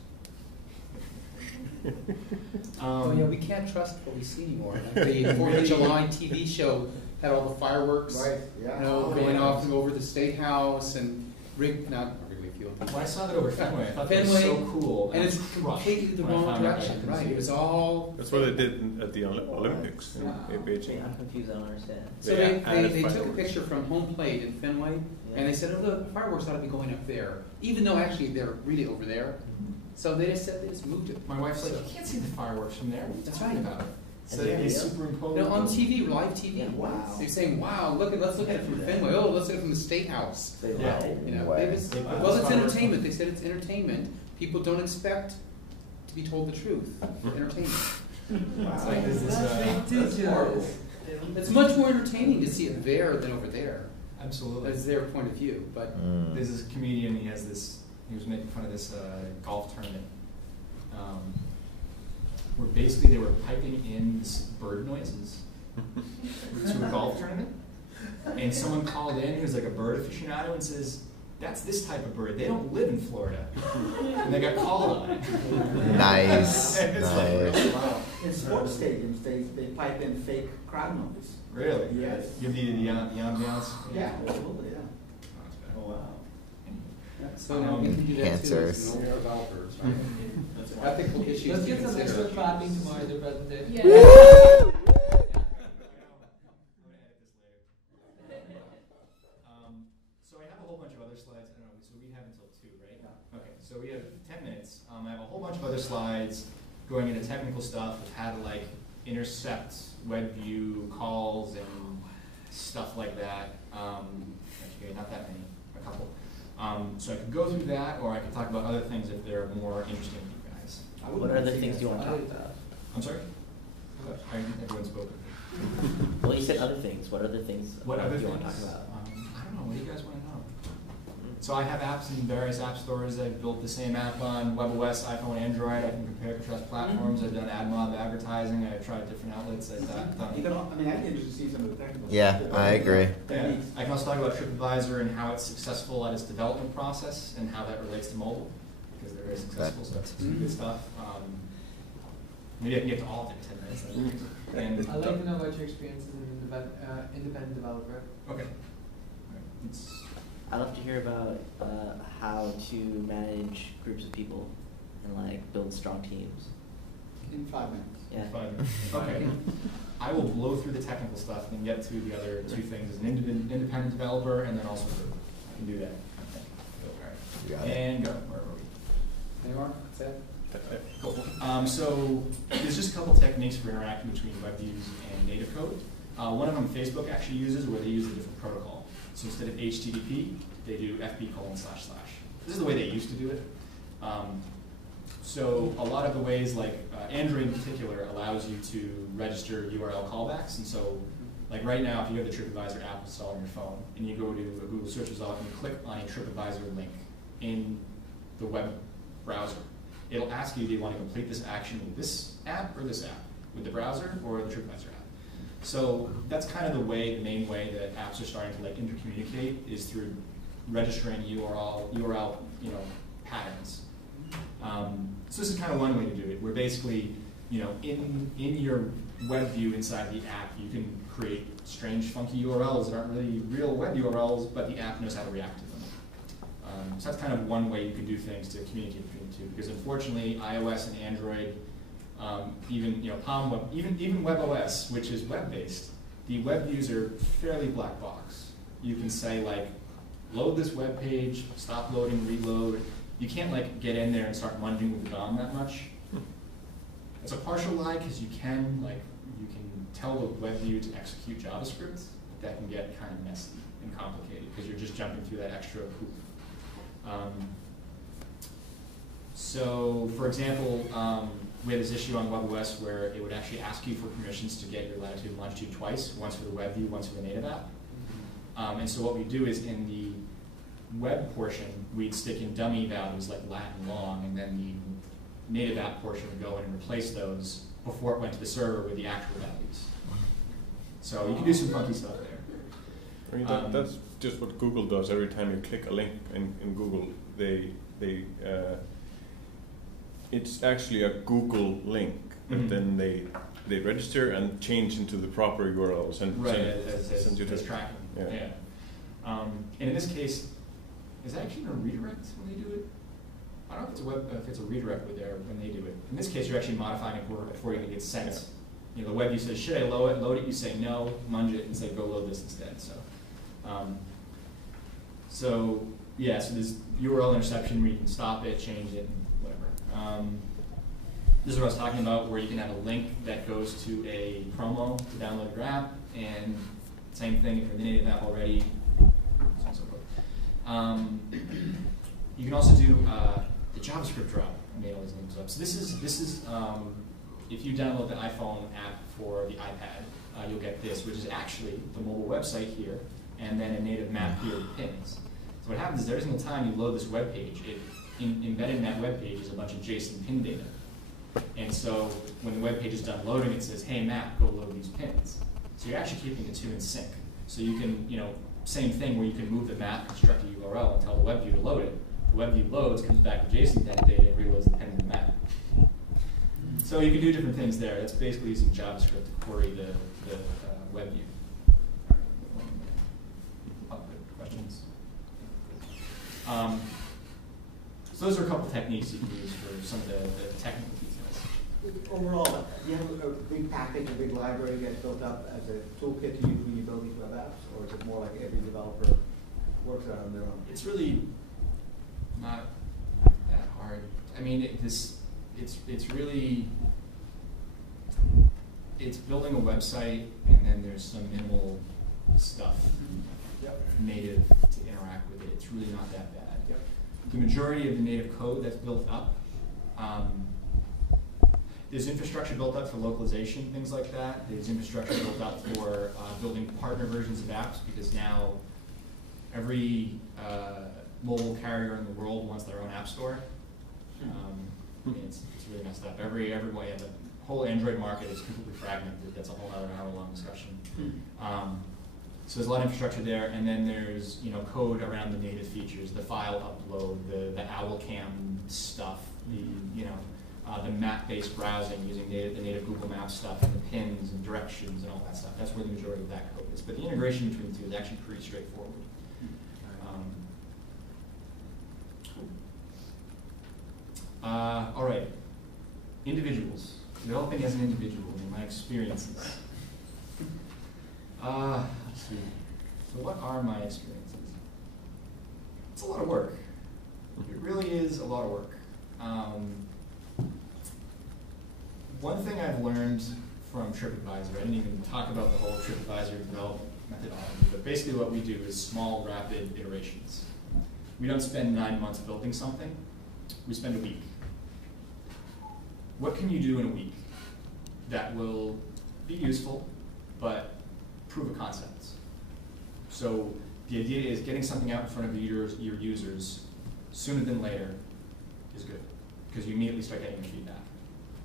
Oh yeah, we can't trust what we see anymore. Like the 4th of July TV show had all the fireworks, going off and over the State House and not Wrigley Field. Well, I saw that over Fenway. I thought that was Fenway, so cool. and it's completely the wrong direction, right? It was all. That's what they did at the Olympics in Beijing. I'm confused. I don't understand. So they took a picture from home plate in Fenway, And they said, oh, the fireworks ought to be going up there, even though actually they're really over there. So they just said they just moved it. My wife's like, you can't see the fireworks from there. What are you That's talking right. about? So Yeah, they yeah. superimpose. No, on TV, live TV. Yeah, wow. They're saying, wow, let's look at it from Fenway. Oh, let's look at it from the State House. They Yeah. lied. You know, Way. they just, They put well, the it's fireworks entertainment. on. They said it's entertainment. People don't expect to be told the truth. Entertainment. It's like this is, That's horrible. It's much more entertaining to see it there than over there. absolutely. That's their point of view. But There's this comedian, he was making fun of this golf tournament. Where basically they were piping in this bird noises to a golf tournament. And someone called in who's like a bird aficionado and says, that's this type of bird. They don't live in Florida. And they got called on it. Nice. It's like, Nice. Wow. In sports stadiums, they pipe in fake crowd noise. really? Yes. Give the ambiance? Yeah, absolutely, yeah. Oh, wow. so now we can do that too. Cancers. As no developers, right? Ethical issues Let's to get some consider. extra clapping tomorrow at the presentation. Yeah. I'm gonna edit this later. So I have a whole bunch of other slides. I don't know. So we have until 2, right? Yeah. Okay. So we have 10 minutes. I have a whole bunch of other slides going into technical stuff of how to like intercept web view calls and stuff like that. Actually, not that many. A couple. So I could go through that, or I could talk about other things if they're more interesting to you guys. What other things do you want to talk about? I'm sorry. Everyone spoke. Well, you said other things. What other things What other do you things? want to talk about? I don't know. What do you guys want to know? So I have apps in various app stores. I've built the same app on WebOS, iPhone, Android. I can compare contrast platforms. I've done ad mob advertising. I've tried different outlets. I've done. I mean, I'd be interested to see some of the technical. Yeah, stuff. I agree. Yeah. I can also talk about TripAdvisor and how it's successful at its development process and how that relates to mobile, because they're very successful. So that's some good stuff. Maybe I can get to all of it in 10 minutes. And I'd like to know about your experience as an independent developer. okay. I'd love to hear about how to manage groups of people and like build strong teams. In 5 minutes. Yeah. Fine. Okay. I will blow through the technical stuff and get to the other 2 things as an independent developer and then also group. I can do that. Okay. Go. All right. You got it. And go. Where were we? Anymore? That's it? Cool. So there's just a couple techniques for interacting between web views and native code. One of them Facebook actually uses where they use a different protocol. So instead of HTTP, they do FB://. This is the way they used to do it. So a lot of the ways, like Android in particular, allows you to register URL callbacks. And so, like right now, if you have the TripAdvisor app installed on your phone, and you go to a Google search result and you click on a TripAdvisor link in the web browser, it'll ask you, do you want to complete this action with this app or this app? With the browser or the TripAdvisor app? So that's kind of the main way that apps are starting to like intercommunicate is through registering URL patterns. So this is kind of one way to do it, where basically, in your web view inside the app, you can create strange, funky URLs that aren't really real web URLs, but the app knows how to react to them. So that's kind of one way you can do things to communicate between the two, because unfortunately, iOS and Android, even Palm Web, even WebOS, which is web-based, the web views are fairly black box. You can say like, load this web page, stop loading, reload. You can't like get in there and start munging with the DOM that much. It's a partial lie because you can tell the web view to execute JavaScript, but that can get kind of messy and complicated because you're just jumping through that extra hoop. So, for example, we had this issue on WebOS where it would actually ask you for permissions to get your latitude and longitude twice, once for the web view, once for the native app. And so what we do is in the web portion, we'd stick in dummy values like Latin long, and then the native app portion would go in and replace those before it went to the server with the actual values. So you can do some funky stuff there. I mean, that's just what Google does. Every time you click a link in Google, it's actually a Google link, but then they register and change into the proper URLs and send you to tracking. Yeah. And in this case, is that actually a redirect when they do it? I don't know if it's a redirect when they do it. In this case, you're actually modifying it before it gets sent. The web view says, should I load it? Load it. You say no, munge it, and say go load this instead. So yeah, so there's URL interception where you can stop it, change it, and whatever. This is what I was talking about, where you can have a link that goes to a promo to download your app, and same thing if you're in the native app already, so on and so forth. You can also do the JavaScript drop. I made all these names up. So this is if you download the iPhone app for the iPad, you'll get this, which is actually the mobile website here, and then a native map here with pins. So what happens is every single time you load this web page, embedded in that web page is a bunch of JSON pin data. And so when the web page is done loading, it says, hey map, go load these pins. So you're actually keeping the two in sync. So you can, same thing where you can move the map, construct a URL, and tell the web view to load it. The web view loads, comes back with JSON data, and reloads the pin in the map. So you can do different things there. That's basically using JavaScript to query the web view. Questions? So those are a couple techniques you can use for some of the technical details. Overall, do you have a big package, a big library gets built up as a toolkit to use when you build these web apps, or is it more like every developer works out on their own? It's really not that hard. I mean, it's really, it's building a website, and then there's some minimal stuff native to interact with it. It's really not that bad. The majority of the native code that's built up, there's infrastructure built up for localization, things like that. There's infrastructure built up for building partner versions of apps, because now every mobile carrier in the world wants their own app store. It's really messed up. Everybody, the whole Android market is completely fragmented. That's a whole other hour-long discussion. So there's a lot of infrastructure there, and then there's code around the native features, the file upload, the OwlCam stuff, the map-based browsing using the native Google Maps stuff, and the pins and directions and all that stuff. That's where the majority of that code is. But the integration between the two is actually pretty straightforward. All right, individuals. Developing as an individual, in my experiences. Let's see. So what are my experiences? It's a lot of work. It really is a lot of work. One thing I've learned from TripAdvisor, I didn't even talk about the whole TripAdvisor development methodology, but basically what we do is small, rapid iterations. We don't spend 9 months building something. We spend a week. What can you do in a week that will be useful, but prove a concept? So the idea is getting something out in front of your users sooner than later is good, because you immediately start getting your feedback.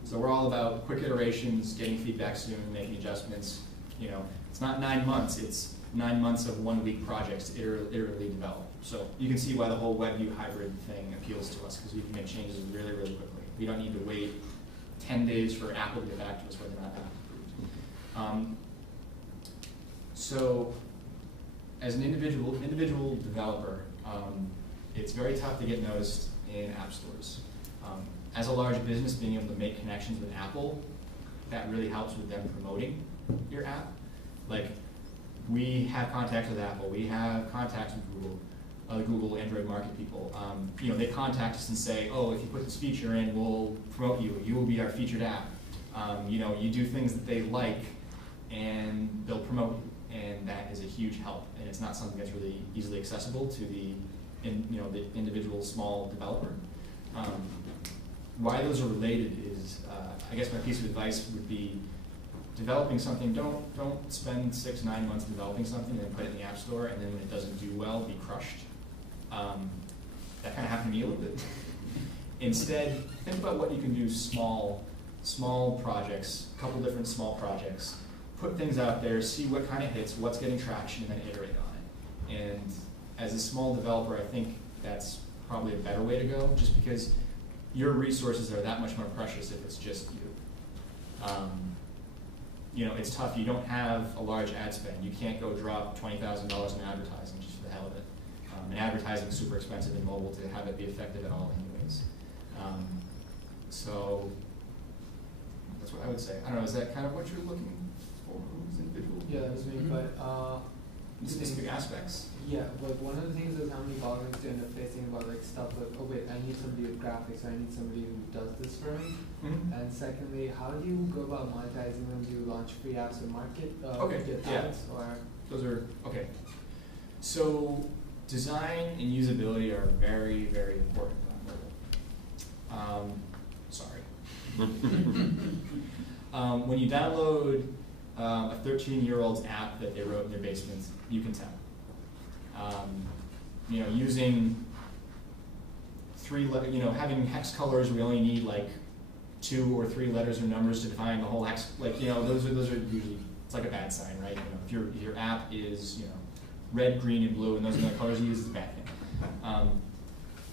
So we're all about quick iterations, getting feedback soon, making adjustments. It's not 9 months, it's 9 months of 1 week projects to iteratively develop. So you can see why the whole WebView hybrid thing appeals to us, because we can make changes really, really quickly. We don't need to wait 10 days for Apple to get back to us whether or not Apple approved. So as an individual developer, it's very tough to get noticed in app stores. As a large business, being able to make connections with Apple, that really helps with them promoting your app. Like, we have contacts with Apple, we have contacts with Google, the Google Android market people. They contact us and say, oh, if you put this feature in, we'll promote you. You will be our featured app. You do things that they like, and they'll promote you, and that is a huge help. And it's not something that's really easily accessible to the individual small developer. Why those are related is, I guess my piece of advice would be, developing something, don't spend 6, 9 months developing something and then put it in the app store, and then when it doesn't do well, be crushed. That kind of happened to me a little bit. Instead, think about what you can do small projects, a couple different small projects. Put things out there, see what kind of hits, what's getting traction, and then iterate on it. And as a small developer, I think that's probably a better way to go, just because your resources are that much more precious if it's just you. It's tough. You don't have a large ad spend. You can't go drop $20,000 in advertising just for the hell of it. And advertising is super expensive in mobile to have it be effective at all anyways. So that's what I would say. I don't know, is that kind of what you're looking for as an individual? Yeah, that was me, but specific aspects. Yeah, like one of the things is how many bottlenecks do you end up facing about like stuff like, oh wait, I need somebody with graphics, I need somebody who does this for me. Mm-hmm. And secondly, how do you go about monetizing them? Do you launch free apps and market? Okay, Get yeah. ads, or Those are, okay. So design and usability are very, very important on mobile. Sorry. When you download a 13-year-old's app that they wrote in their basement, you can tell. You know, using having hex colors, we only need like 2 or 3 letters or numbers to define the whole hex. Like, you know, those are usually, it's like a bad sign, right? You know, if your app is, you know, red, green, and blue, and those are the colors you use, it's a bad thing.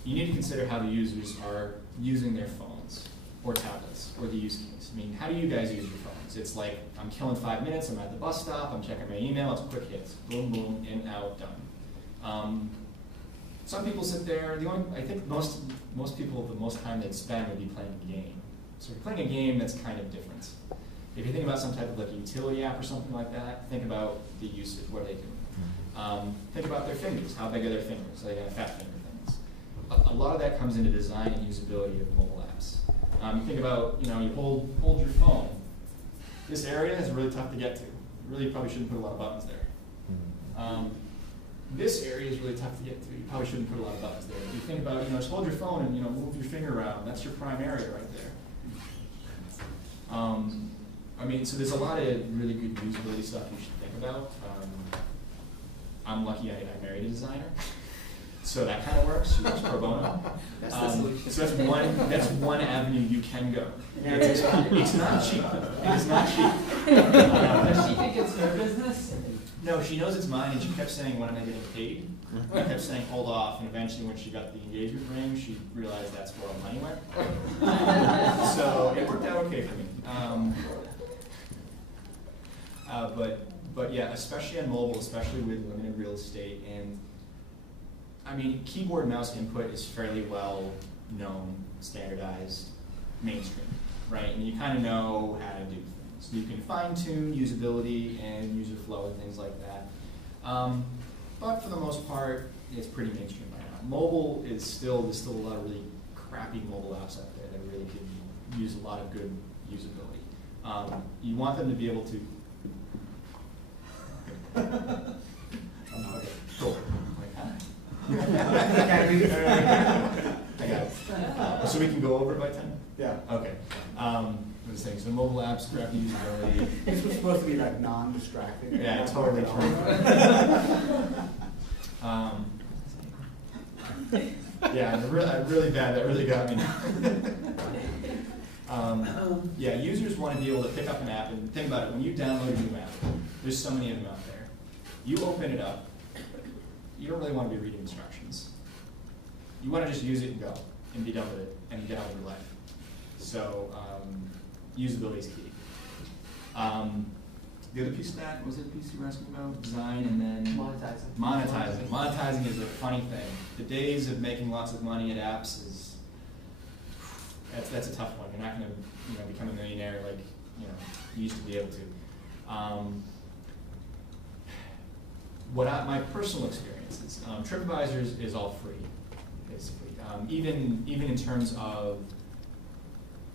You need to consider how the users are using their phones or tablets or the use case. I mean, how do you guys use your phones? It's like, I'm killing 5 minutes, I'm at the bus stop, I'm checking my email, it's quick hits, boom, boom, in, out, done. Some people sit there, I think most people, the most time they'd spend would be playing a game. So if you're playing a game, that's kind of different. If you think about some type of like utility app or something like that, think about the usage, what are they doing? Think about their fingers, how big are their fingers? Are they got fat finger things? A lot of that comes into design and usability of mobile apps. You think about, you know, you hold your phone. This area is really tough to get to. You really probably shouldn't put a lot of buttons there. This area is really tough to get to. You probably shouldn't put a lot of buttons there. If you think about, you know, just hold your phone and, you know, move your finger around. That's your prime area right there. I mean, so there's a lot of really good usability stuff you should think about. I'm lucky I married a designer, so that kind of works. She works pro bono. That's the solution. So that's one avenue you can go. It's not cheap. It is not cheap. does she think it's her business? No, she knows it's mine, and she kept saying, when am I getting paid? I kept saying, hold off, and eventually when she got the engagement ring, she realized that's where all the money went. So it worked out okay for me. But yeah, especially on mobile, especially with limited real estate, and I mean, keyboard and mouse input is fairly well known, standardized, mainstream, right? And you kind of know how to do things. You can fine-tune usability and user flow and things like that. But for the most part, it's pretty mainstream right now. Mobile is there's still a lot of really crappy mobile apps out there that really could use a lot of good usability. You want them to be able to. Okay, cool. I got it. So we can go over it by 10? Yeah. Okay. I was saying, so mobile apps, crappy usability. This was supposed to be like non-distracting. Yeah, totally true. Yeah, really bad. That really got me. Yeah, users want to be able to pick up an app and think about it. When you download a new app, there's so many of them out there. You open it up. You don't really want to be reading instructions. You want to just use it and go and be done with it and get on with your life. So usability is key. The other piece of that, was it the piece you were asking about? Design and then? Monetizing. Monetizing is a funny thing. The days of making lots of money at apps that's a tough one. You're not going to become a millionaire like you used to be able to. My personal experience is TripAdvisor is all free, basically. Even in terms of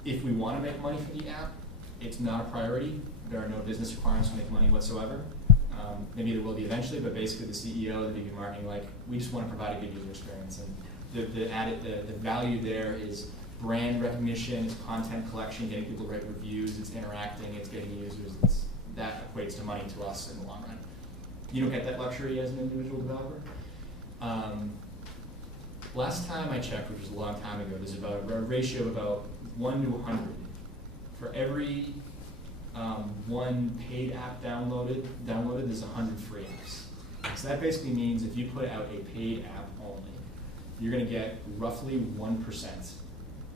if we want to make money from the app, it's not a priority. There are no business requirements to make money whatsoever. Maybe there will be eventually, but basically the CEO, the VP marketing, we just want to provide a good user experience. And the value there is brand recognition, it's content collection, getting people to write reviews, it's interacting, it's getting users. That equates to money to us in the long run. You don't get that luxury as an individual developer. Last time I checked, which was a long time ago, there's about a ratio of about 1 to 100. For every one paid app downloaded, there's 100 free apps. So that basically means if you put out a paid app only, you're going to get roughly 1%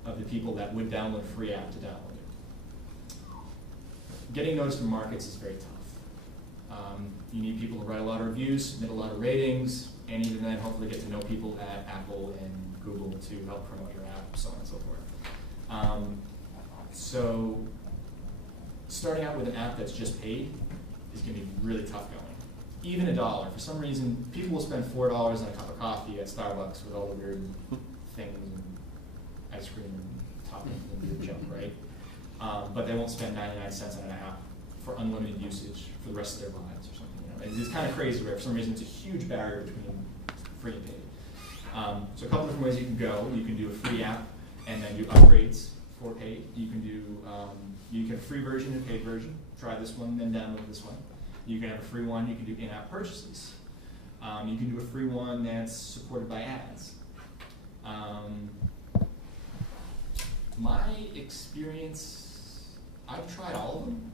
of the people that would download a free app to download it. Getting noticed in markets is very tough. You need people to write a lot of reviews, submit a lot of ratings, and even then hopefully get to know people at Apple and Google to help promote your app, so on and so forth. So starting out with an app that's just paid is going to be really tough going. even $1. For some reason, people will spend $4 on a cup of coffee at Starbucks with all the weird things and ice cream and toppings and weird junk, right? But they won't spend 99 cents on an app for unlimited usage for the rest of their lives or something. You know? It's kind of crazy, right? For some reason, it's a huge barrier between free and paid. So a couple different ways you can go. You can do a free app and then do upgrades for paid. You can do you can have a free version and a paid version. Try this one, then download this one. You can have a free one. You can do in-app purchases. You can do a free one that's supported by ads. My experience, I've tried all of them.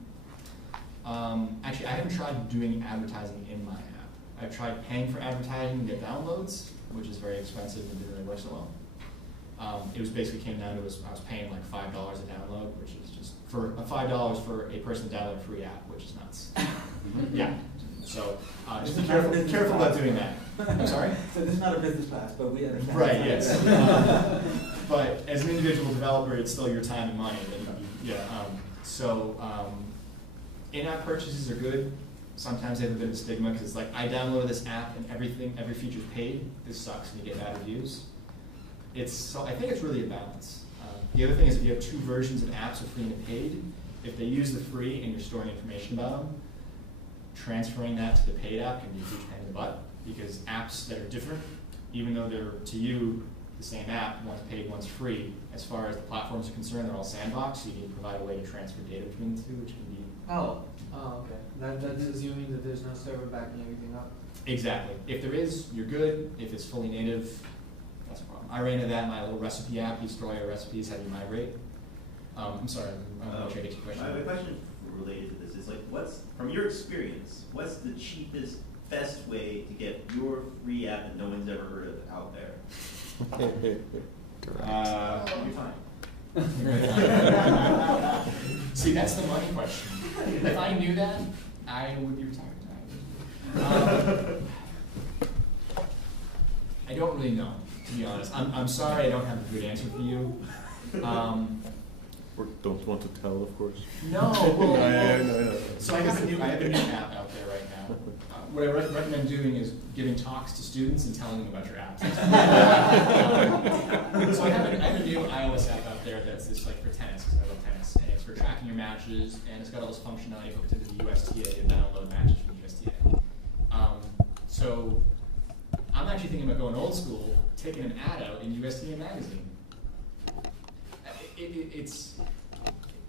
Actually, I haven't tried doing advertising in my app. I've tried paying for advertising to get downloads, which is very expensive and didn't really work so well. It was basically came down to I was paying like $5 a download, which is just for $5 for a person to download a free app, which is nuts. Yeah. So just be careful about doing that. I'm sorry? So this is not a business class, but we understand. Right, yes. But as an individual developer, it's still your time and money. In-app purchases are good. Sometimes they have a bit of a stigma because it's like, I downloaded this app and every feature is paid. This sucks and you get bad reviews. I think it's really a balance. The other thing is if you have two versions of apps, a free and a paid, if they use the free and you're storing information about them, transferring that to the paid app can be a huge pain in the butt because apps that are different, even though they're to you the same app, one's paid, one's free, as far as the platforms are concerned, they're all sandboxed, so you need to provide a way to transfer data between the two, which can be... Oh, okay. That's assuming that there's no server backing everything up? Exactly. If there is, you're good. If it's fully native, that's a problem. I ran into that in my little recipe app. You store all your recipes, how do you migrate? I'm sorry, I'm not sure I get your question. I have a question related to this. It's like, from your experience, what's the cheapest, best way to get your free app that no one's ever heard of out there? You're fine. See, that's the money question. If I knew that, I would be retired. I don't really know, to be honest. I'm sorry I don't have a good answer for you. Or don't want to tell, of course. No, well, so I have a new app out there right now. What I recommend doing is giving talks to students and telling them about your apps. So I have a new iOS app out there that's just like for tennis, because I love tennis, and it's for tracking your matches, and it's got all this functionality hooked into the USTA to download matches from the USTA. So I'm actually thinking about going old school, taking an ad out in USTA magazine.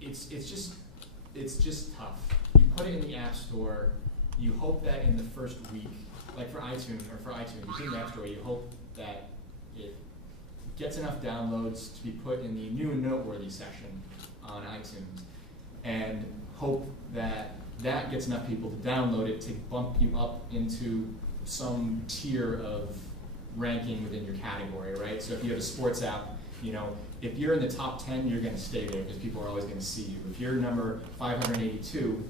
It's just tough. You put it in the App Store. You hope that in the first week, like for iTunes, you put it in the App Store. You hope that it gets enough downloads to be put in the new and noteworthy section on iTunes, and hope that that gets enough people to download it to bump you up into some tier of ranking within your category, right? So if you have a sports app, if you're in the top 10, you're going to stay there because people are always going to see you. If you're number 582,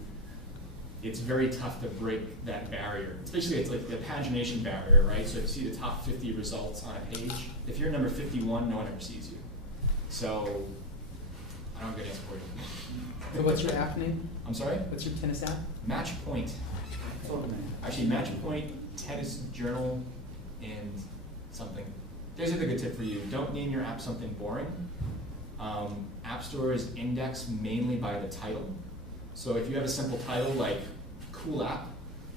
it's very tough to break that barrier. Especially, it's like the pagination barrier, right? So if you see the top 50 results on a page, if you're number 51, no one ever sees you. So I don't have a good answer for you. So what's your app name? I'm sorry? What's your tennis app? Match Point. Actually, Match Point, Tennis Journal, and something. There's a good tip for you. Don't name your app something boring. App stores index mainly by the title. So if you have a simple title like Cool App,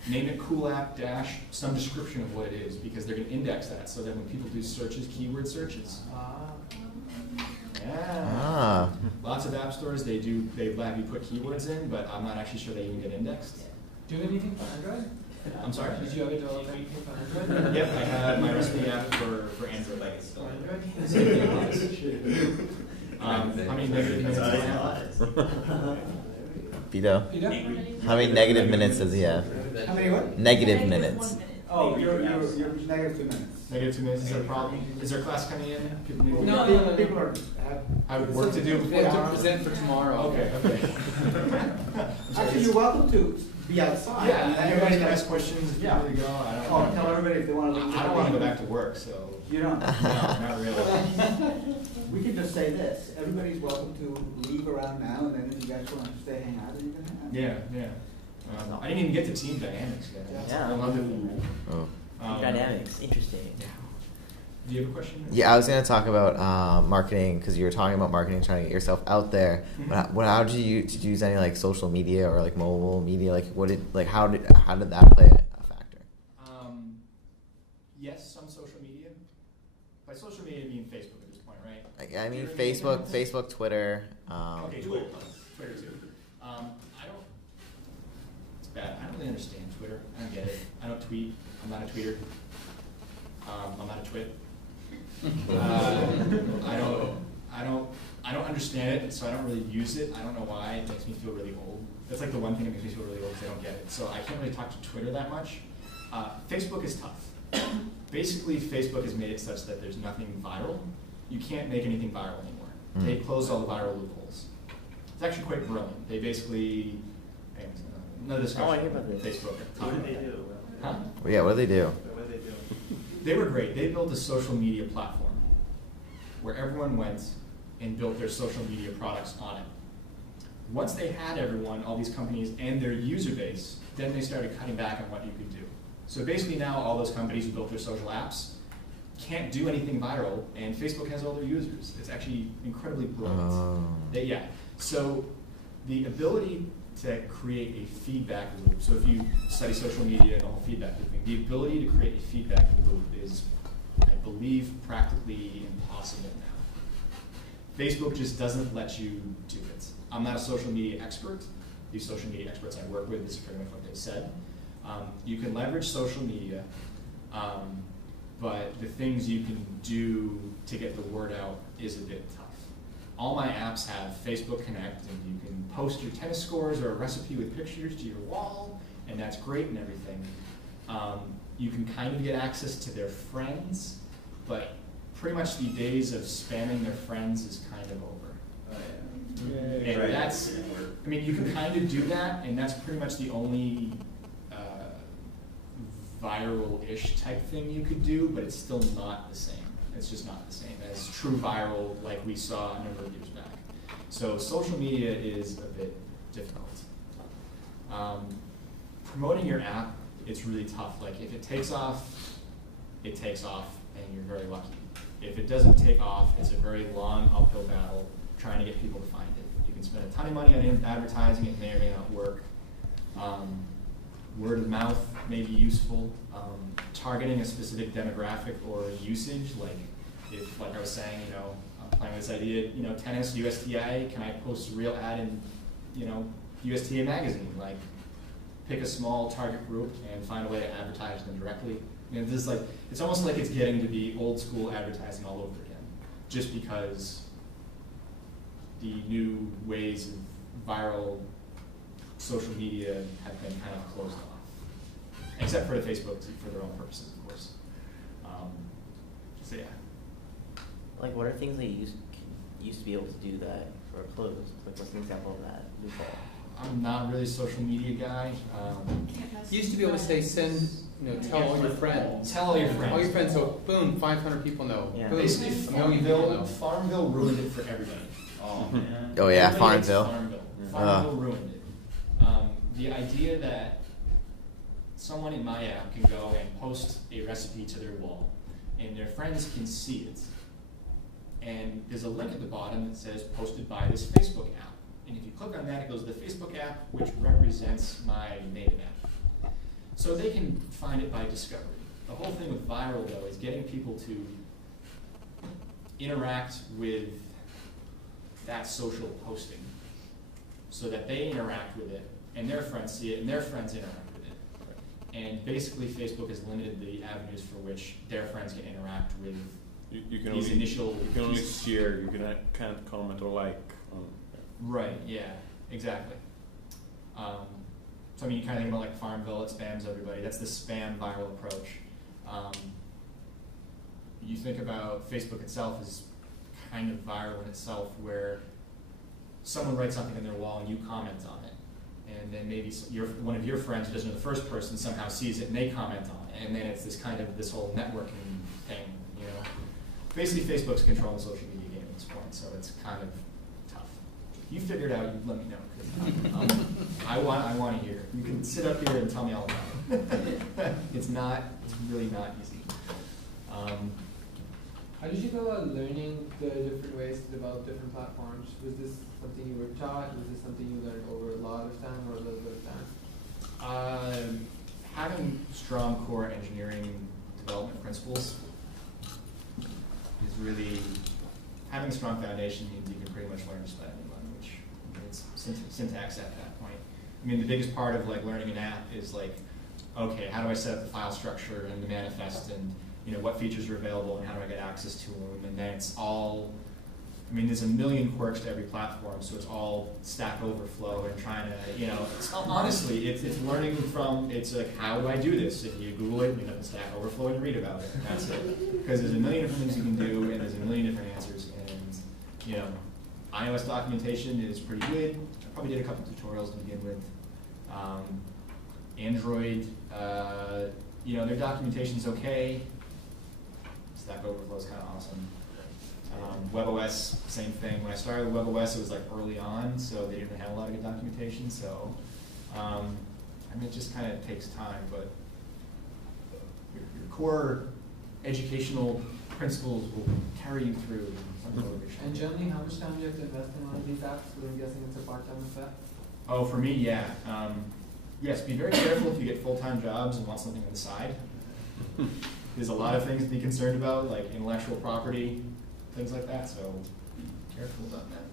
name it Cool App dash some description of what it is, because they're going to index that so that when people do searches, keyword searches. Yeah. Lots of app stores, they have you put keywords in, but I'm not actually sure they even get indexed. Do you have anything for Android? I'm sorry? Did you ever develop anything for Android? Yep, I have my recipe app for Android. For Android? How many negative minutes do I have? Vito? How many negative minutes does he have? How many what? Negative minutes. Oh, you're negative 2 minutes. Negative 2 minutes, is there a problem? Is there a class coming in? People need No. People are. I would work to do. We have to present for tomorrow. Okay. Actually, you're welcome to be outside. Yeah, everybody can can ask questions if you Yeah. really go. Tell everybody if they want to leave. I don't want to go back to work, so. You don't? No, not really. We can just say this, everybody's welcome to leave around now, and then if you guys want to stay hang out, then you can hang out. Yeah. I didn't even get to team dynamics yet. Yeah. I love it. Oh. Dynamics, interesting. Yeah. Do you have a question? Yeah, I was going to talk about marketing because you were talking about marketing, trying to get yourself out there. Mm-hmm. How did you use any like social media or like mobile media? How did that play a factor? Yes, some social media. By social media, I mean Facebook at this point, right? I mean Twitter, Facebook, Twitter. Okay, Twitter too. It's bad. I don't really understand Twitter. I don't get it. I don't tweet. I'm not a tweeter. I'm not a twit. I don't understand it, so I don't really use it. I don't know why. It makes me feel really old. That's like the one thing that makes me feel really old because I don't get it. So I can't really talk to Twitter that much. Facebook is tough. Basically, Facebook has made it such that there's nothing viral. You can't make anything viral anymore. They closed all the viral loopholes. It's actually quite brilliant. They basically, another discussion. Oh, I hear about this. Facebook. What did they do? Huh? Yeah, what do they do? What did they do? They were great. They built a social media platform where everyone went and built their social media products on it. Once they had everyone, all these companies, and their user base, then they started cutting back on what you could do. So basically now all those companies who built their social apps can't do anything viral, and Facebook has all their users. It's actually incredibly brilliant. Yeah. So the ability to create a feedback loop. So if you study social media and the whole feedback loop thing, the ability to create a feedback loop is, I believe, practically impossible now. Facebook just doesn't let you do it. I'm not a social media expert. These social media experts I work with, this is pretty much what they've said. You can leverage social media, but the things you can do to get the word out is a bit tough. All my apps have Facebook Connect, and you can post your tennis scores or a recipe with pictures to your wall, and that's great and everything. You can kind of get access to their friends, but pretty much the days of spamming their friends is kind of over. And that's, I mean, you can kind of do that, and that's pretty much the only viral-ish type thing you could do, but it's still not the same. It's just not the same as true viral like we saw a number of years back. So social media is a bit difficult. Promoting your app, it's really tough. Like if it takes off, and you're very lucky. If it doesn't take off, it's a very long uphill battle trying to get people to find it. You can spend a ton of money on advertising, it may or may not work. Word of mouth may be useful. Targeting a specific demographic or usage, like if, like I was saying, I'm playing with this idea, tennis, USTA, can I post a real ad in, USTA magazine? Like, pick a small target group and find a way to advertise them directly. It's almost like it's getting to be old school advertising all over again, just because the new ways of viral social media have been kind of closed off. Except for the Facebook for their own purposes, of course. So yeah. Like, what are things that you used to be able to do that are closed? Like, what's an example of that loophole? I'm not really a social media guy. You used to be able to say, tell all your friends. Tell all your friends. All your friends, so boom, 500 people know. Yeah. Boom, Basically, a million people know. Farmville ruined it for everybody. Oh, man. Oh yeah, Everybody hates Farmville. Farmville ruined it. The idea that someone in my app can go and post a recipe to their wall, and their friends can see it. And there's a link at the bottom that says posted by this Facebook app. And if you click on that, it goes to the Facebook app, which represents my native app. So they can find it by discovery. The whole thing with viral, though, is getting people to interact with that social posting so that they interact with it, and their friends see it, and their friends interact with it. And basically, Facebook has limited the avenues for which their friends can interact with You can these only, initial. you can only share. You can't comment or like. Right. Yeah. Exactly. So I mean, you kind of think about like Farmville, it spams everybody. That's the spam viral approach. You think about Facebook itself as kind of viral in itself, where someone writes something on their wall and you comment on it. And then maybe one of your friends who doesn't know the first person somehow sees it and they comment on it. And then it's this whole networking thing, Basically, Facebook's controlling the social media game at this point, so it's kind of tough. you figure it out, you let me know. 'Cause, I want to hear. You can sit up here and tell me all about it. It's really not easy. How did you go about learning the different ways to develop different platforms? Was this something you were taught? Was this something you learned over a lot of time or a little bit of time? Having strong core engineering development principles is really, having a strong foundation means you can pretty much learn just about any language. It's syntax at that point. I mean, the biggest part of like learning an app is like, okay, how do I set up the file structure and the manifest, and what features are available and how do I get access to them? And then it's all, I mean, there's a million quirks to every platform, so it's all Stack Overflow and trying to, honestly, it's learning from, it's like, how do I do this? If you Google it, you Stack Overflow and you read about it, and that's it. Because there's a million different things you can do, and there's a million different answers, and, iOS documentation is pretty good. I probably did a couple tutorials to begin with. Android, their documentation's okay. Stack Overflow is kind of awesome. WebOS, same thing. When I started with WebOS, it was like early on, so they didn't have a lot of good documentation. So, it just kind of takes time, but your core educational principles will carry you through. And generally, how much time do you have to invest in one of these apps? But I'm guessing it's a part-time affair. Oh, for me, yeah. Yes, be very careful if you get full-time jobs and want something on the side. There's a lot of things to be concerned about, like intellectual property, things like that, so be careful about that.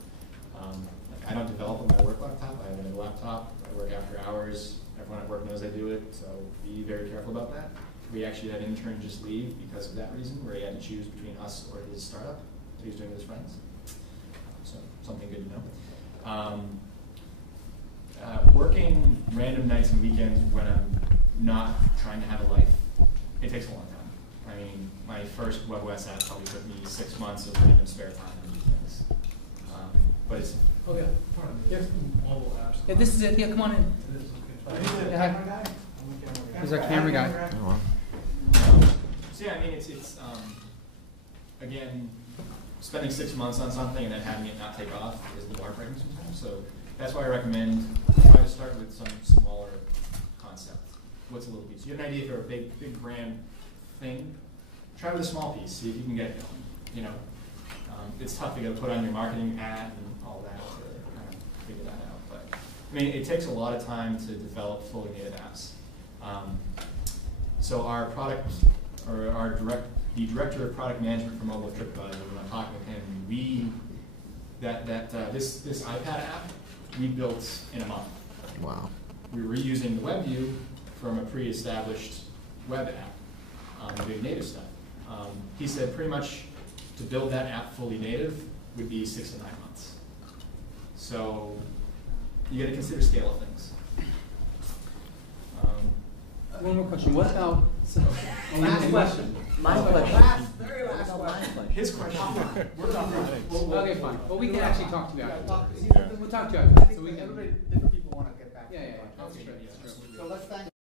I don't develop on my work laptop. I have a laptop. I work after hours. Everyone at work knows I do it, so be very careful about that. We actually had an intern just leave because of that reason, where he had to choose between us or his startup that he was doing with his friends. So something good to know. Working random nights and weekends when I'm not trying to have a life, it takes a long time. I mean, my first WebOS app probably took me 6 months of random spare time and things. But it's... Okay. Here's mobile apps. Yeah, this is it. Yeah, come on in. Yeah, hi. He's our camera guy. Oh, wow. So yeah, I mean, it's again, spending 6 months on something and then having it not take off is a little heartbreaking sometimes. So that's why I recommend try to start with some smaller concept. What's a little piece? You have an idea for a big brand thing. Try with a small piece. See if you can get it going. It's tough to put on your marketing hat and all that to kind of figure that out. But I mean, it takes a lot of time to develop fully native apps. So our product, or the director of product management for mobile TripAdvisor, when I'm talking with him, this iPad app we built in a month. Wow. We were reusing the web view from a pre-established web app, doing native stuff. He said pretty much to build that app fully native would be 6 to 9 months. So you got to consider scale of things. One more question. What about... Last question. My question. Very last question. His question. Okay, fine. Well, we can actually talk to you after. We'll talk to you I after. think So we can... everybody, different people want to get back. Yeah. Okay, That's true. yeah, That's true. So let's thank